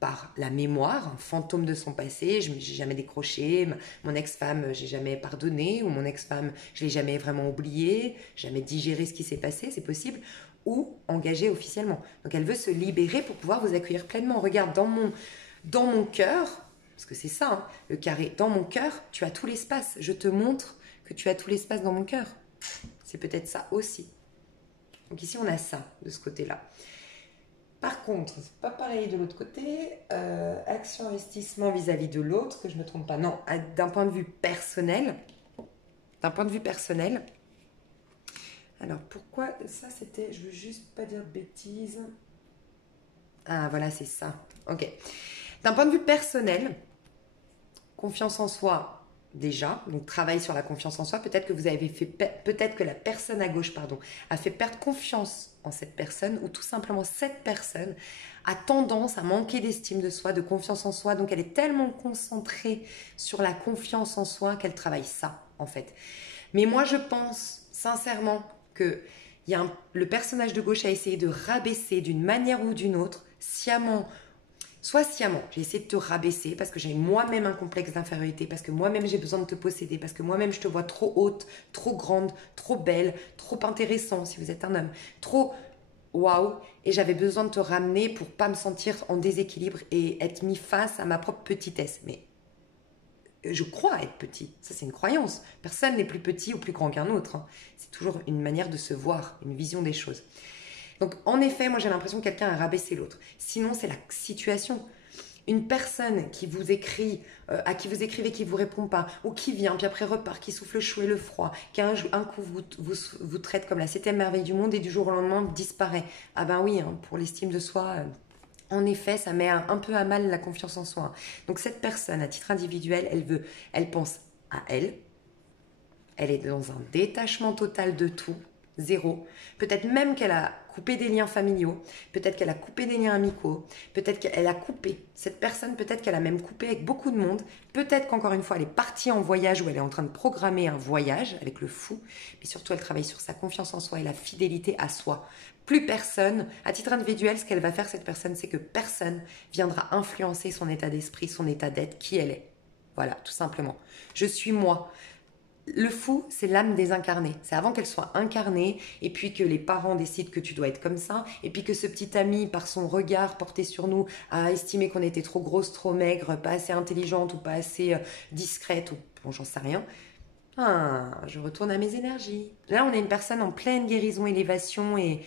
par la mémoire, un fantôme de son passé, je n'ai jamais décroché, mon ex-femme, j'ai jamais pardonné, ou mon ex-femme, je l'ai jamais vraiment oublié, jamais digéré ce qui s'est passé, c'est possible, ou engagée officiellement. Donc elle veut se libérer pour pouvoir vous accueillir pleinement. Regarde, dans mon cœur, parce que c'est ça, hein, le carré, dans mon cœur, tu as tout l'espace. Je te montre que tu as tout l'espace dans mon cœur. C'est peut-être ça aussi. Donc ici, on a ça, de ce côté-là. Par contre, c'est pas pareil de l'autre côté. Action, investissement vis-à-vis de l'autre, que je ne me trompe pas. Non, d'un point de vue personnel. D'un point de vue personnel. Alors, pourquoi ça, c'était... Je veux juste pas dire de bêtises. Ah, voilà, c'est ça. Ok. D'un point de vue personnel, confiance en soi, déjà. Donc, travail sur la confiance en soi. Peut-être que vous avez fait... Peut-être que la personne à gauche, pardon, a fait perdre confiance en cette personne, ou tout simplement cette personne a tendance à manquer d'estime de soi, de confiance en soi. Donc, elle est tellement concentrée sur la confiance en soi qu'elle travaille ça, en fait. Mais moi, je pense sincèrement que le personnage de gauche a essayé de rabaisser d'une manière ou d'une autre, sciemment, j'ai essayé de te rabaisser parce que j'ai moi-même un complexe d'infériorité, parce que moi-même j'ai besoin de te posséder, parce que moi-même je te vois trop haute, trop grande, trop belle, trop intéressant si vous êtes un homme, trop waouh, et j'avais besoin de te ramener pour pas me sentir en déséquilibre et être mis face à ma propre petitesse. Mais je crois être petit, ça c'est une croyance. Personne n'est plus petit ou plus grand qu'un autre, hein. C'est toujours une manière de se voir, une vision des choses. Donc en effet, moi j'ai l'impression que quelqu'un a rabaissé l'autre. Sinon c'est la situation. Une personne qui vous écrit, à qui vous écrivez qui ne vous répond pas, ou qui vient, puis après repart, qui souffle le chaud et le froid, qui un coup vous traite comme la 7e merveille du monde et du jour au lendemain disparaît. Ah ben oui, hein, pour l'estime de soi... En effet, ça met un peu à mal la confiance en soi. Donc cette personne, à titre individuel, elle pense à elle. Elle est dans un détachement total de tout, zéro. Peut-être même qu'elle a coupé des liens familiaux, peut-être qu'elle a coupé des liens amicaux, peut-être qu'elle a coupé. Cette personne, peut-être qu'elle a même coupé avec beaucoup de monde. Peut-être qu'encore une fois, elle est partie en voyage ou elle est en train de programmer un voyage avec le fou. Mais surtout, elle travaille sur sa confiance en soi et la fidélité à soi. Plus personne, à titre individuel, ce qu'elle va faire, cette personne, c'est que personne viendra influencer son état d'esprit, son état d'être, qui elle est. Voilà, tout simplement. Je suis moi. Le fou, c'est l'âme désincarnée. C'est avant qu'elle soit incarnée, et puis que les parents décident que tu dois être comme ça, et puis que ce petit ami, par son regard porté sur nous, a estimé qu'on était trop grosse, trop maigre, pas assez intelligente ou pas assez discrète, ou bon, j'en sais rien. Ah, je retourne à mes énergies. Là, on a une personne en pleine guérison, élévation et...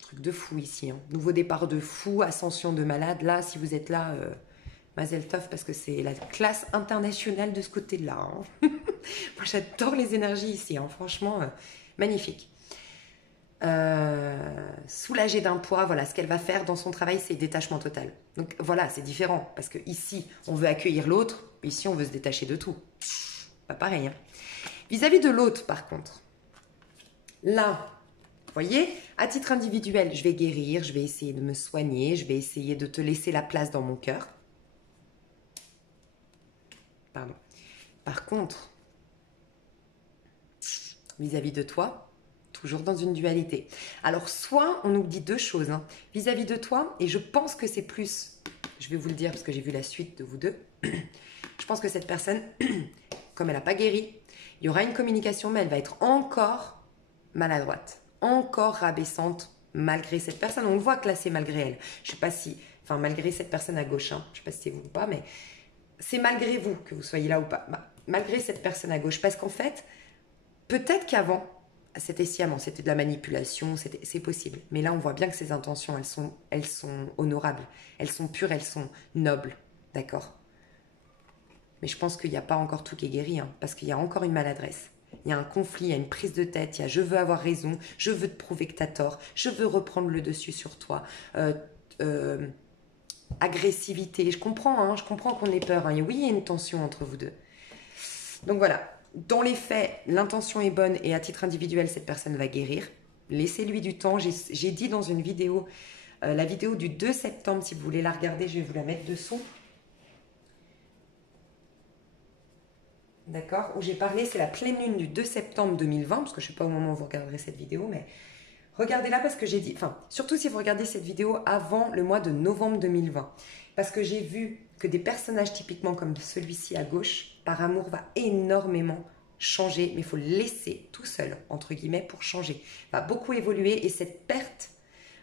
Truc de fou ici. Hein. Nouveau départ de fou, ascension de malade. Là, si vous êtes là, Mazel Tov, parce que c'est la classe internationale de ce côté-là. Hein. Moi, j'adore les énergies ici. Hein. Franchement, magnifique. Soulagée d'un poids, voilà, ce qu'elle va faire dans son travail, c'est détachement total. Donc voilà, c'est différent. Parce que ici, on veut accueillir l'autre. Ici, on veut se détacher de tout. Pas pareil. Hein. Vis-à-vis de l'autre, par contre. Là... voyez, à titre individuel, je vais guérir, je vais essayer de me soigner, je vais essayer de te laisser la place dans mon cœur. Pardon. Par contre, vis-à-vis de toi, toujours dans une dualité. Alors, soit on nous dit deux choses vis-à-vis de toi, et je pense que c'est plus, je vais vous le dire parce que j'ai vu la suite de vous deux, je pense que cette personne, comme elle n'a pas guéri, il y aura une communication, mais elle va être encore maladroite, encore rabaissante, malgré cette personne. On le voit que là, c'est malgré elle. Je ne sais pas si, enfin, malgré cette personne à gauche, je ne sais pas si c'est vous ou pas, mais c'est malgré vous que vous soyez là ou pas. Malgré cette personne à gauche, parce qu'en fait, peut-être qu'avant, c'était sciemment, c'était de la manipulation, c'est possible. Mais là, on voit bien que ses intentions, elles sont honorables, elles sont pures, elles sont nobles, d'accord? Mais je pense qu'il n'y a pas encore tout qui est guéri, parce qu'il y a encore une maladresse. Il y a un conflit, il y a une prise de tête, il y a je veux avoir raison, je veux te prouver que tu as tort, je veux reprendre le dessus sur toi. Agressivité, je comprends qu'on ait peur. Oui, il y a une tension entre vous deux. Donc voilà, dans les faits, l'intention est bonne et à titre individuel, cette personne va guérir. Laissez-lui du temps. J'ai dit dans une vidéo, la vidéo du 2 septembre, si vous voulez la regarder, je vais vous la mettre dessous. D'accord? Où j'ai parlé, c'est la pleine lune du 2 septembre 2020, parce que je ne sais pas au moment où vous regarderez cette vidéo, mais regardez-la parce que j'ai dit, enfin, surtout si vous regardez cette vidéo avant le mois de novembre 2020, parce que j'ai vu que des personnages typiquement comme celui-ci à gauche, par amour, va énormément changer, mais il faut le laisser tout seul, entre guillemets, pour changer. Va beaucoup évoluer et cette perte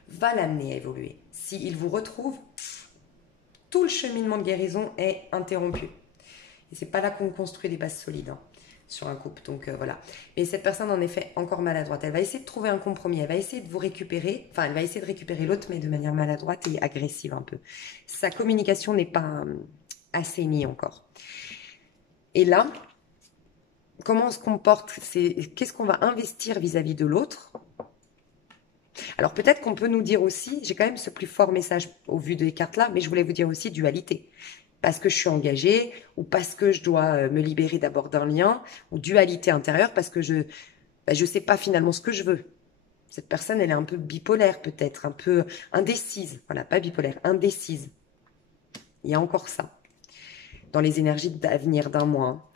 va l'amener à évoluer. S'il vous retrouve, tout le cheminement de guérison est interrompu. Et c'est pas là qu'on construit des bases solides sur un couple. Donc voilà. Et cette personne, en effet, encore maladroite. Elle va essayer de trouver un compromis. Elle va essayer de vous récupérer. Enfin, elle va essayer de récupérer l'autre, mais de manière maladroite et agressive un peu. Sa communication n'est pas assainie encore. Et là, comment on se comporte? Qu'est-ce qu'on va investir vis-à-vis de l'autre? Alors peut-être qu'on peut nous dire aussi, j'ai quand même ce plus fort message au vu des cartes là, mais je voulais vous dire aussi dualité. Parce que je suis engagée, ou parce que je dois me libérer d'abord d'un lien, ou dualité intérieure, parce que je sais pas finalement ce que je veux. Cette personne, elle est un peu bipolaire peut-être, un peu indécise. Voilà, pas bipolaire, indécise. Il y a encore ça, dans les énergies d'avenir d'un mois.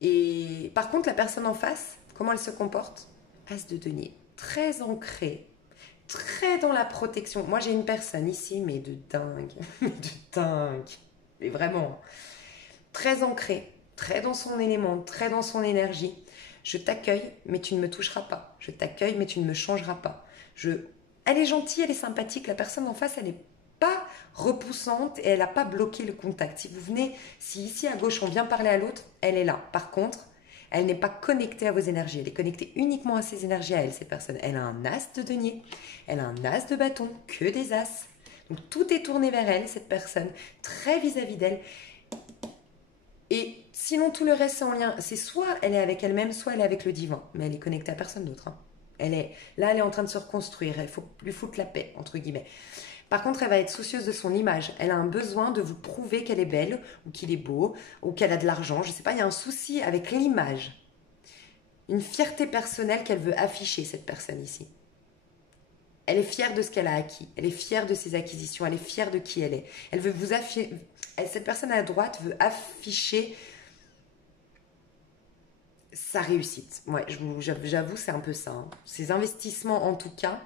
Et par contre, la personne en face, comment elle se comporte? As de denier, très ancrée, très dans la protection. Moi, j'ai une personne ici, mais de dingue, de dingue. Mais vraiment, très ancrée, très dans son élément, très dans son énergie. Je t'accueille, mais tu ne me toucheras pas. Je t'accueille, mais tu ne me changeras pas. Elle est gentille, elle est sympathique. La personne en face, elle n'est pas repoussante et elle n'a pas bloqué le contact. Si vous venez, si ici à gauche, on vient parler à l'autre, elle est là. Par contre, elle n'est pas connectée à vos énergies. Elle est connectée uniquement à ses énergies à elle, cette personne. Elle a un as de denier, elle a un as de bâton, que des as. Donc tout est tourné vers elle, cette personne, très vis-à-vis d'elle. Et sinon, tout le reste, c'est en lien. C'est soit elle est avec elle-même, soit elle est avec le divin. Mais elle est connectée à personne d'autre. Elle est en train de se reconstruire. Il faut lui foutre la paix, entre guillemets. Par contre, elle va être soucieuse de son image. Elle a un besoin de vous prouver qu'elle est belle, ou qu'il est beau, ou qu'elle a de l'argent. Je ne sais pas, il y a un souci avec l'image. Une fierté personnelle qu'elle veut afficher, cette personne ici. Elle est fière de ce qu'elle a acquis. Elle est fière de ses acquisitions. Elle est fière de qui elle est. Elle veut vous afficher. Cette personne à droite veut afficher sa réussite. Ouais, j'avoue, c'est un peu ça. Ses investissements, en tout cas,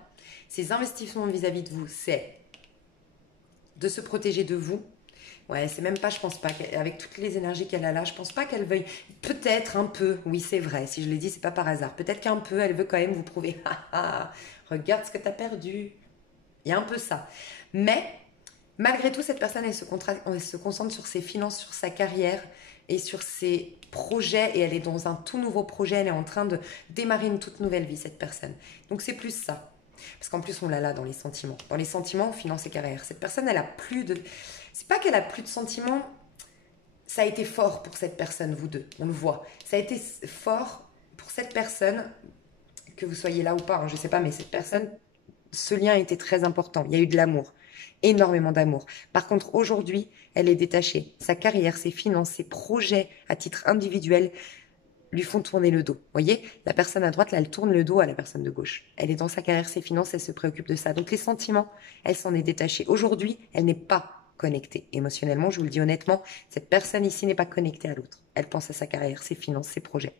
ses investissements vis-à-vis de vous, c'est de se protéger de vous. Ouais, c'est même pas, je pense pas, avec toutes les énergies qu'elle a là, je pense pas qu'elle veuille, peut-être un peu, oui c'est vrai, si je l'ai dit, c'est pas par hasard, peut-être qu'un peu, elle veut quand même vous prouver, regarde ce que t'as perdu. Il y a un peu ça. Mais, malgré tout, cette personne, elle se concentre sur ses finances, sur sa carrière et sur ses projets, et elle est dans un tout nouveau projet, elle est en train de démarrer une toute nouvelle vie, cette personne. Donc c'est plus ça. Parce qu'en plus, on l'a là dans les sentiments. Dans les sentiments, finance et carrière. Cette personne, elle a plus de... C'est pas qu'elle a plus de sentiments, ça a été fort pour cette personne, vous deux, on le voit. Ça a été fort pour cette personne, que vous soyez là ou pas, je sais pas, mais cette personne, ce lien a été très important. Il y a eu de l'amour, énormément d'amour. Par contre, aujourd'hui, elle est détachée. Sa carrière, ses finances, ses projets à titre individuel, lui font tourner le dos. Vous voyez, la personne à droite, là, elle tourne le dos à la personne de gauche. Elle est dans sa carrière, ses finances, elle se préoccupe de ça. Donc les sentiments, elle s'en est détachée. Aujourd'hui, elle n'est pas connectée émotionnellement. Je vous le dis honnêtement, cette personne ici n'est pas connectée à l'autre. Elle pense à sa carrière, ses finances, ses projets.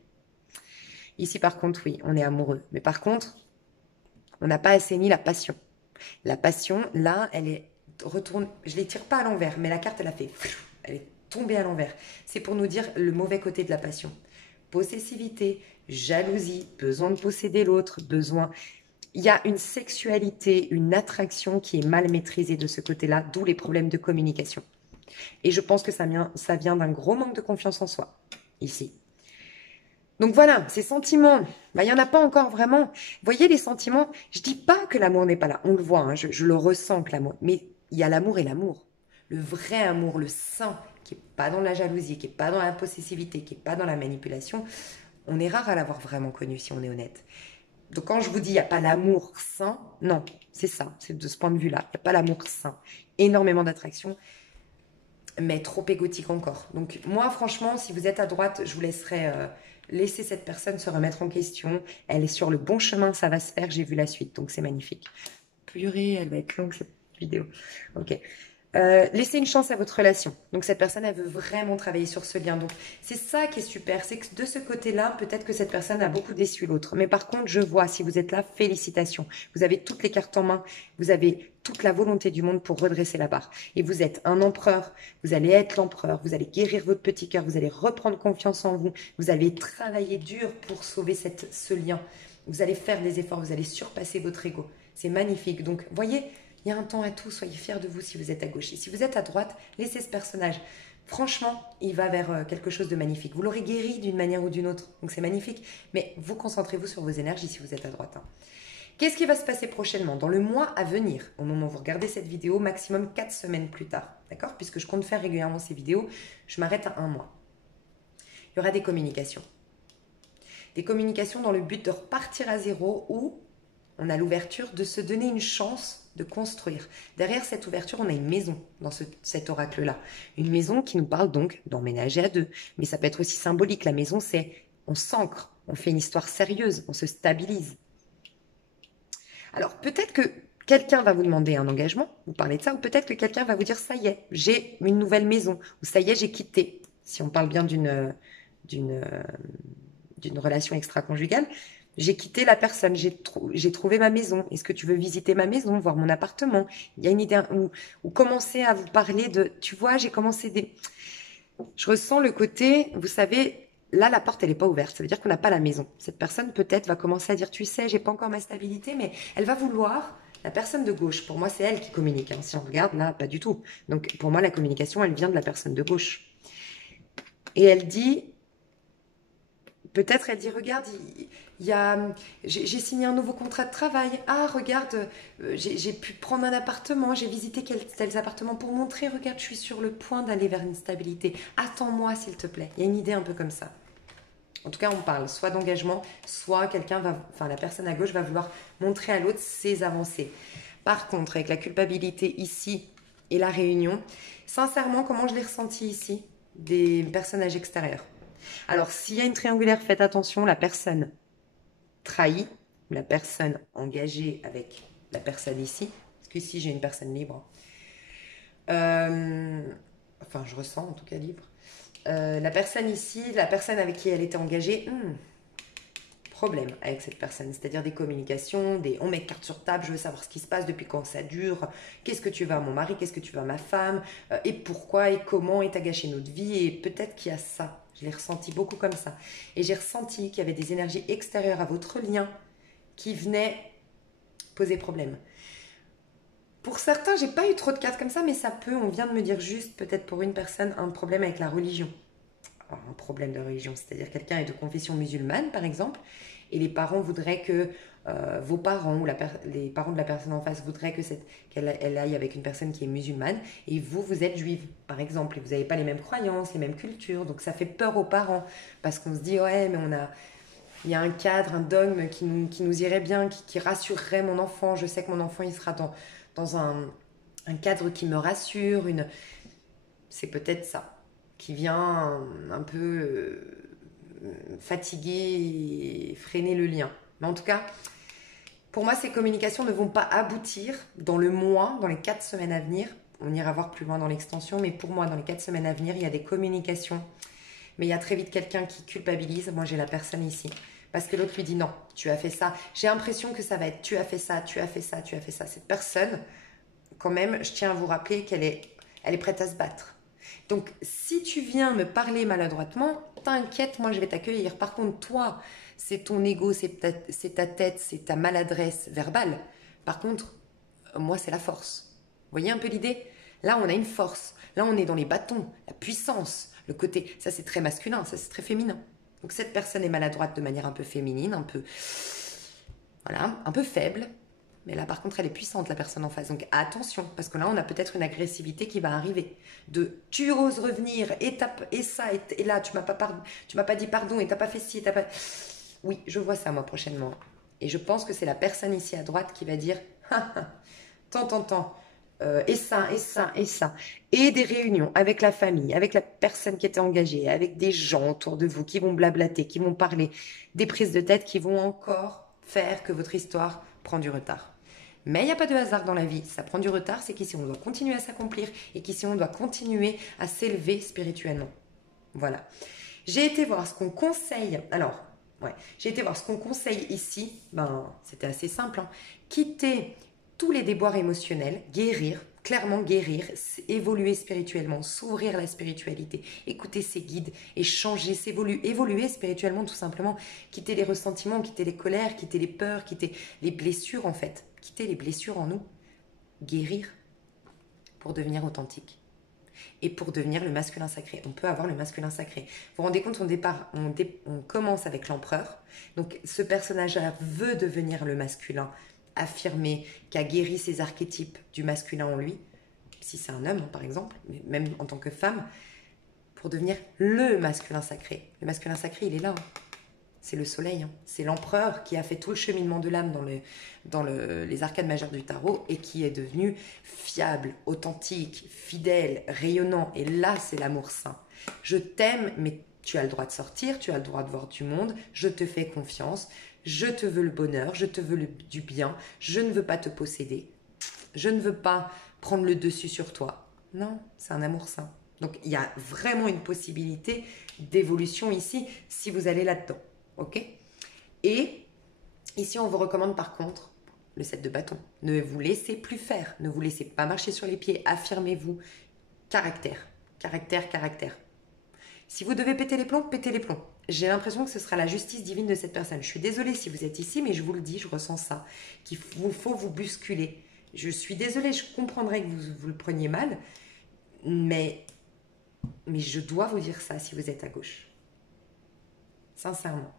Ici, par contre, oui, on est amoureux. Mais par contre, on n'a pas assaini la passion. La passion, là, elle est retourne. Je ne les tire pas à l'envers, mais la carte, elle a fait. Elle est tombée à l'envers. C'est pour nous dire le mauvais côté de la passion. Possessivité, jalousie, besoin de posséder l'autre, besoin. Il y a une sexualité, une attraction qui est mal maîtrisée de ce côté-là, d'où les problèmes de communication. Et je pense que ça vient d'un gros manque de confiance en soi, ici. Donc voilà, ces sentiments, bah, il n'y en a pas encore vraiment. Vous voyez, les sentiments, je dis pas que l'amour n'est pas là. On le voit, hein, je le ressens que l'amour. Mais il y a l'amour et l'amour. Le vrai amour, le sain, qui est pas dans la jalousie, qui est pas dans la possessivité, qui est pas dans la manipulation. On est rare à l'avoir vraiment connu, si on est honnête. Donc quand je vous dis il n'y a pas l'amour sain, non, c'est ça, c'est de ce point de vue-là. Il n'y a pas l'amour sain. Énormément d'attraction, mais trop égotique encore. Donc moi, franchement, si vous êtes à droite, je vous laisserai laisser cette personne se remettre en question. Elle est sur le bon chemin, ça va se faire, j'ai vu la suite, donc c'est magnifique. Purée, elle va être longue cette vidéo. Ok. Laissez une chance à votre relation. Donc cette personne, elle veut vraiment travailler sur ce lien. Donc c'est ça qui est super, c'est que de ce côté-là, peut-être que cette personne a beaucoup déçu l'autre. Mais par contre, je vois, si vous êtes là, félicitations. Vous avez toutes les cartes en main, vous avez toute la volonté du monde pour redresser la barre. Et vous êtes un empereur, vous allez être l'empereur, vous allez guérir votre petit cœur, vous allez reprendre confiance en vous, vous allez travailler dur pour sauver ce lien. Vous allez faire des efforts, vous allez surpasser votre ego. C'est magnifique. Donc, voyez, il y a un temps à tout, soyez fiers de vous si vous êtes à gauche. Et si vous êtes à droite, laissez ce personnage. Franchement, il va vers quelque chose de magnifique. Vous l'aurez guéri d'une manière ou d'une autre, donc c'est magnifique. Mais vous concentrez-vous sur vos énergies si vous êtes à droite. Hein. Qu'est-ce qui va se passer prochainement? Dans le mois à venir, au moment où vous regardez cette vidéo, maximum 4 semaines plus tard. D'accord? Puisque je compte faire régulièrement ces vidéos, je m'arrête à un mois. Il y aura des communications. Des communications dans le but de repartir à zéro où on a l'ouverture de se donner une chance de construire. Derrière cette ouverture, on a une maison dans cet oracle-là. Une maison qui nous parle donc d'emménager à deux. Mais ça peut être aussi symbolique. La maison, c'est on s'ancre, on fait une histoire sérieuse, on se stabilise. Alors peut-être que quelqu'un va vous demander un engagement, vous parlez de ça, ou peut-être que quelqu'un va vous dire ça y est, j'ai une nouvelle maison, ou ça y est, j'ai quitté. Si on parle bien d'une relation extra-conjugale, j'ai quitté la personne, j'ai trouvé ma maison. Est-ce que tu veux visiter ma maison, voir mon appartement? Il y a une idée, ou commencer à vous parler de, tu vois, j'ai commencé des... Je ressens le côté, vous savez, là, la porte, elle n'est pas ouverte. Ça veut dire qu'on n'a pas la maison. Cette personne, peut-être, va commencer à dire, tu sais, j'ai pas encore ma stabilité, mais elle va vouloir... La personne de gauche, pour moi, c'est elle qui communique. Hein. Si on regarde, là, pas du tout. Donc, pour moi, la communication, elle vient de la personne de gauche. Et elle dit, peut-être, elle dit, regarde, j'ai signé un nouveau contrat de travail. Ah, regarde, j'ai pu prendre un appartement, j'ai visité tels appartements pour montrer, regarde, je suis sur le point d'aller vers une stabilité. Attends-moi, s'il te plaît. Il y a une idée un peu comme ça. En tout cas, on parle soit d'engagement, soit la personne à gauche va vouloir montrer à l'autre ses avancées. Par contre, avec la culpabilité ici et la réunion, sincèrement, comment je l'ai ressenti ici? Des personnages extérieurs. Alors, s'il y a une triangulaire, faites attention, la personne trahie, la personne engagée avec la personne ici, parce qu'ici j'ai une personne libre. Enfin, je ressens en tout cas libre. La personne ici, la personne avec qui elle était engagée, problème avec cette personne, c'est-à-dire des communications, on met carte sur table, je veux savoir ce qui se passe, depuis quand ça dure, qu'est-ce que tu veux à mon mari, qu'est-ce que tu veux à ma femme, et pourquoi, et comment, et t'as gâché notre vie, et peut-être qu'il y a ça. Je l'ai ressenti beaucoup comme ça. Et j'ai ressenti qu'il y avait des énergies extérieures à votre lien qui venaient poser problème. Pour certains, j'ai pas eu trop de cartes comme ça, mais ça peut, on vient de me dire juste, peut-être pour une personne, un problème avec la religion. Alors, un problème de religion, c'est-à-dire quelqu'un est de confession musulmane, par exemple, et les parents voudraient que vos parents ou les parents de la personne en face voudraient qu'elle aille avec une personne qui est musulmane, et vous êtes juive, par exemple, et vous n'avez pas les mêmes croyances, les mêmes cultures, donc ça fait peur aux parents, parce qu'on se dit, ouais, mais il y a un cadre, un dogme qui nous irait bien, qui rassurerait mon enfant, je sais que mon enfant, il sera dans un cadre qui me rassure, c'est peut-être ça qui vient un peu fatiguer et freiner le lien. Mais en tout cas, pour moi, ces communications ne vont pas aboutir dans le mois, dans les 4 semaines à venir. On ira voir plus loin dans l'extension, mais pour moi, dans les 4 semaines à venir, il y a des communications. Mais il y a très vite quelqu'un qui culpabilise. Moi, j'ai la personne ici. Parce que l'autre lui dit non, tu as fait ça. J'ai l'impression que ça va être tu as fait ça, tu as fait ça, tu as fait ça. Cette personne, quand même, je tiens à vous rappeler qu'elle elle est prête à se battre. Donc, si tu viens me parler maladroitement, t'inquiète, moi je vais t'accueillir. Par contre, toi, c'est ton ego, c'est ta tête, c'est ta maladresse verbale. Par contre, moi, c'est la force. Vous voyez un peu l'idée? Là, on a une force. Là, on est dans les bâtons, la puissance, le côté. Ça, c'est très masculin, ça, c'est très féminin. Donc, cette personne est maladroite de manière un peu féminine, un peu. Voilà, un peu faible. Mais là, par contre, elle est puissante, la personne en face. Donc, attention, parce que là, on a peut-être une agressivité qui va arriver. De tu oses revenir, et ça, et là, tu m'as pas dit pardon, et t'as pas fait ci, t'as pas. Oui, je vois ça, moi, prochainement. Et je pense que c'est la personne ici à droite qui va dire tant, et ça, et ça, et ça. Et des réunions avec la famille, avec la personne qui était engagée, avec des gens autour de vous qui vont blablater, qui vont parler, des prises de tête qui vont encore faire que votre histoire prend du retard. Mais il n'y a pas de hasard dans la vie. Ça prend du retard, c'est qu'ici on doit continuer à s'accomplir et qu'ici on doit continuer à s'élever spirituellement. Voilà. J'ai été voir ce qu'on conseille. Alors, ouais, j'ai été voir ce qu'on conseille ici. Ben, c'était assez simple. Hein. Quitter tous les déboires émotionnels, guérir, clairement guérir, évoluer spirituellement, s'ouvrir à la spiritualité, écouter ses guides et changer, évoluer spirituellement tout simplement, quitter les ressentiments, quitter les colères, quitter les peurs, quitter les blessures en fait, quitter les blessures en nous, guérir pour devenir authentique. Et pour devenir le masculin sacré. On peut avoir le masculin sacré. Vous vous rendez compte, on commence avec l'empereur. Donc ce personnage-là veut devenir le masculin affirmé, qui a guéri ses archétypes du masculin en lui, si c'est un homme par exemple, mais même en tant que femme, pour devenir le masculin sacré. Le masculin sacré, il est là. Hein. C'est le soleil. Hein. C'est l'empereur qui a fait tout le cheminement de l'âme dans les arcades majeures du tarot et qui est devenu fiable, authentique, fidèle, rayonnant. Et là, c'est l'amour saint. Je t'aime, mais tu as le droit de sortir, tu as le droit de voir du monde, je te fais confiance, je te veux le bonheur, je te veux du bien, je ne veux pas te posséder, je ne veux pas prendre le dessus sur toi. Non, c'est un amour saint. Donc, il y a vraiment une possibilité d'évolution ici si vous allez là-dedans. Ok? Et ici, on vous recommande par contre le 7 de bâton. Ne vous laissez plus faire. Ne vous laissez pas marcher sur les pieds. Affirmez-vous. Caractère. Caractère, caractère. Si vous devez péter les plombs, pétez les plombs. J'ai l'impression que ce sera la justice divine de cette personne. Je suis désolée si vous êtes ici, mais je vous le dis, je ressens ça. Qu'il faut vous bousculer. Je suis désolée, je comprendrais que vous le preniez mal, mais je dois vous dire ça si vous êtes à gauche. Sincèrement.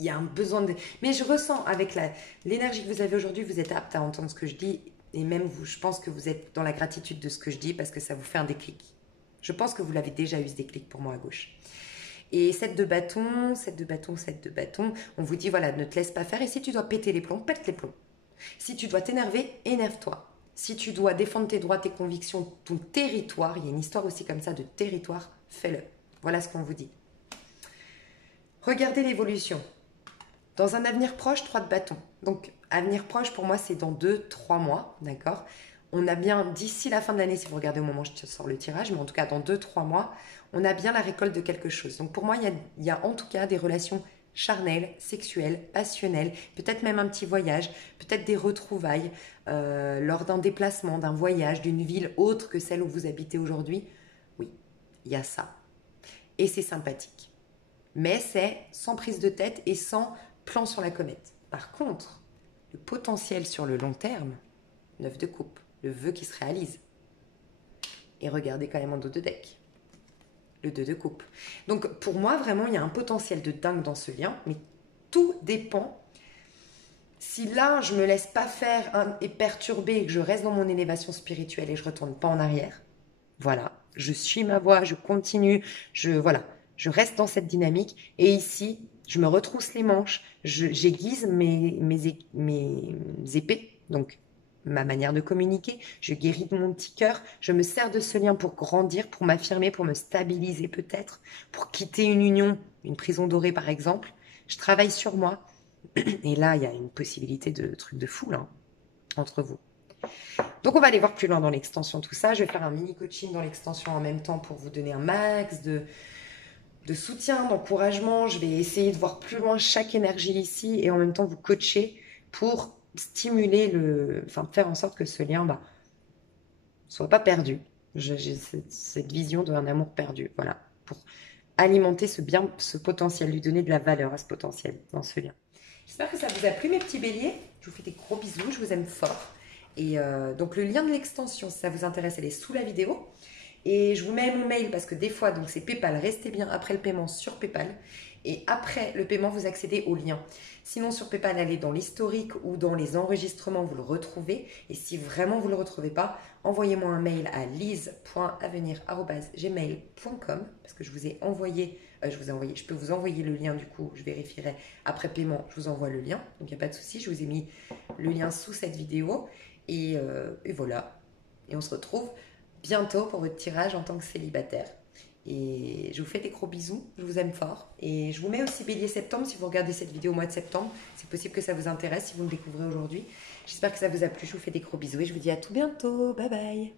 Il y a un besoin de... Mais je ressens avec l'énergie que vous avez aujourd'hui, vous êtes apte à entendre ce que je dis. Et même vous, je pense que vous êtes dans la gratitude de ce que je dis parce que ça vous fait un déclic. Je pense que vous l'avez déjà eu ce déclic pour moi à gauche. Et 7 de bâton, 7 de bâton, 7 de bâton. On vous dit, voilà, ne te laisse pas faire. Et si tu dois péter les plombs, pète les plombs. Si tu dois t'énerver, énerve-toi. Si tu dois défendre tes droits, tes convictions, ton territoire, il y a une histoire aussi comme ça de territoire, fais-le. Voilà ce qu'on vous dit. Regardez l'évolution. Dans un avenir proche, 3 de bâton. Donc, avenir proche, pour moi, c'est dans 2-3 mois, d'accord? On a bien, d'ici la fin de l'année, si vous regardez au moment où je sors le tirage, mais en tout cas, dans 2-3 mois, on a bien la récolte de quelque chose. Donc, pour moi, il y a en tout cas des relations charnelles, sexuelles, passionnelles, peut-être même un petit voyage, peut-être des retrouvailles lors d'un déplacement, d'un voyage, d'une ville autre que celle où vous habitez aujourd'hui. Oui, il y a ça. Et c'est sympathique. Mais c'est sans prise de tête et sans plan sur la comète. Par contre, le potentiel sur le long terme, 9 de coupe, le vœu qui se réalise. Et regardez quand même en dos de deck. Le 2 de coupe. Donc pour moi, vraiment, il y a un potentiel de dingue dans ce lien, mais tout dépend. Si là, je me laisse pas faire et perturber et que je reste dans mon élévation spirituelle et je retourne pas en arrière, voilà, je suis ma voie, je continue, je reste dans cette dynamique. Et ici, je me retrousse les manches, j'aiguise mes épées, donc ma manière de communiquer, je guéris de mon petit cœur, je me sers de ce lien pour grandir, pour m'affirmer, pour me stabiliser peut-être, pour quitter une union une prison dorée par exemple. Je travaille sur moi. Et là, il y a une possibilité de truc de fou là, entre vous. Donc on va aller voir plus loin dans l'extension, tout ça. Je vais faire un mini coaching dans l'extension en même temps pour vous donner un max de soutien, d'encouragement. Je vais essayer de voir plus loin chaque énergie ici et en même temps vous coacher pour stimuler enfin faire en sorte que ce lien soit pas perdu. J'ai cette vision d'un amour perdu, voilà, pour alimenter ce potentiel, lui donner de la valeur à ce potentiel dans ce lien. J'espère que ça vous a plu mes petits béliers. Je vous fais des gros bisous, je vous aime fort. Et donc le lien de l'extension, si ça vous intéresse, elle est sous la vidéo. Et je vous mets mon mail parce que des fois, donc c'est PayPal, restez bien après le paiement sur PayPal. Et après le paiement, vous accédez au lien. Sinon, sur PayPal, allez dans l'historique ou dans les enregistrements, vous le retrouvez. Et si vraiment vous ne le retrouvez pas, envoyez-moi un mail à lise.avenir@gmail.com parce que je vous ai envoyé, je peux vous envoyer le lien du coup, je vérifierai après paiement, je vous envoie le lien. Donc il n'y a pas de souci, je vous ai mis le lien sous cette vidéo. Et voilà. Et on se retrouve bientôt pour votre tirage en tant que célibataire. Et je vous fais des gros bisous, je vous aime fort. Et je vous mets aussi Bélier septembre, si vous regardez cette vidéo au mois de septembre. C'est possible que ça vous intéresse si vous me découvrez aujourd'hui. J'espère que ça vous a plu, je vous fais des gros bisous et je vous dis à tout bientôt. Bye bye.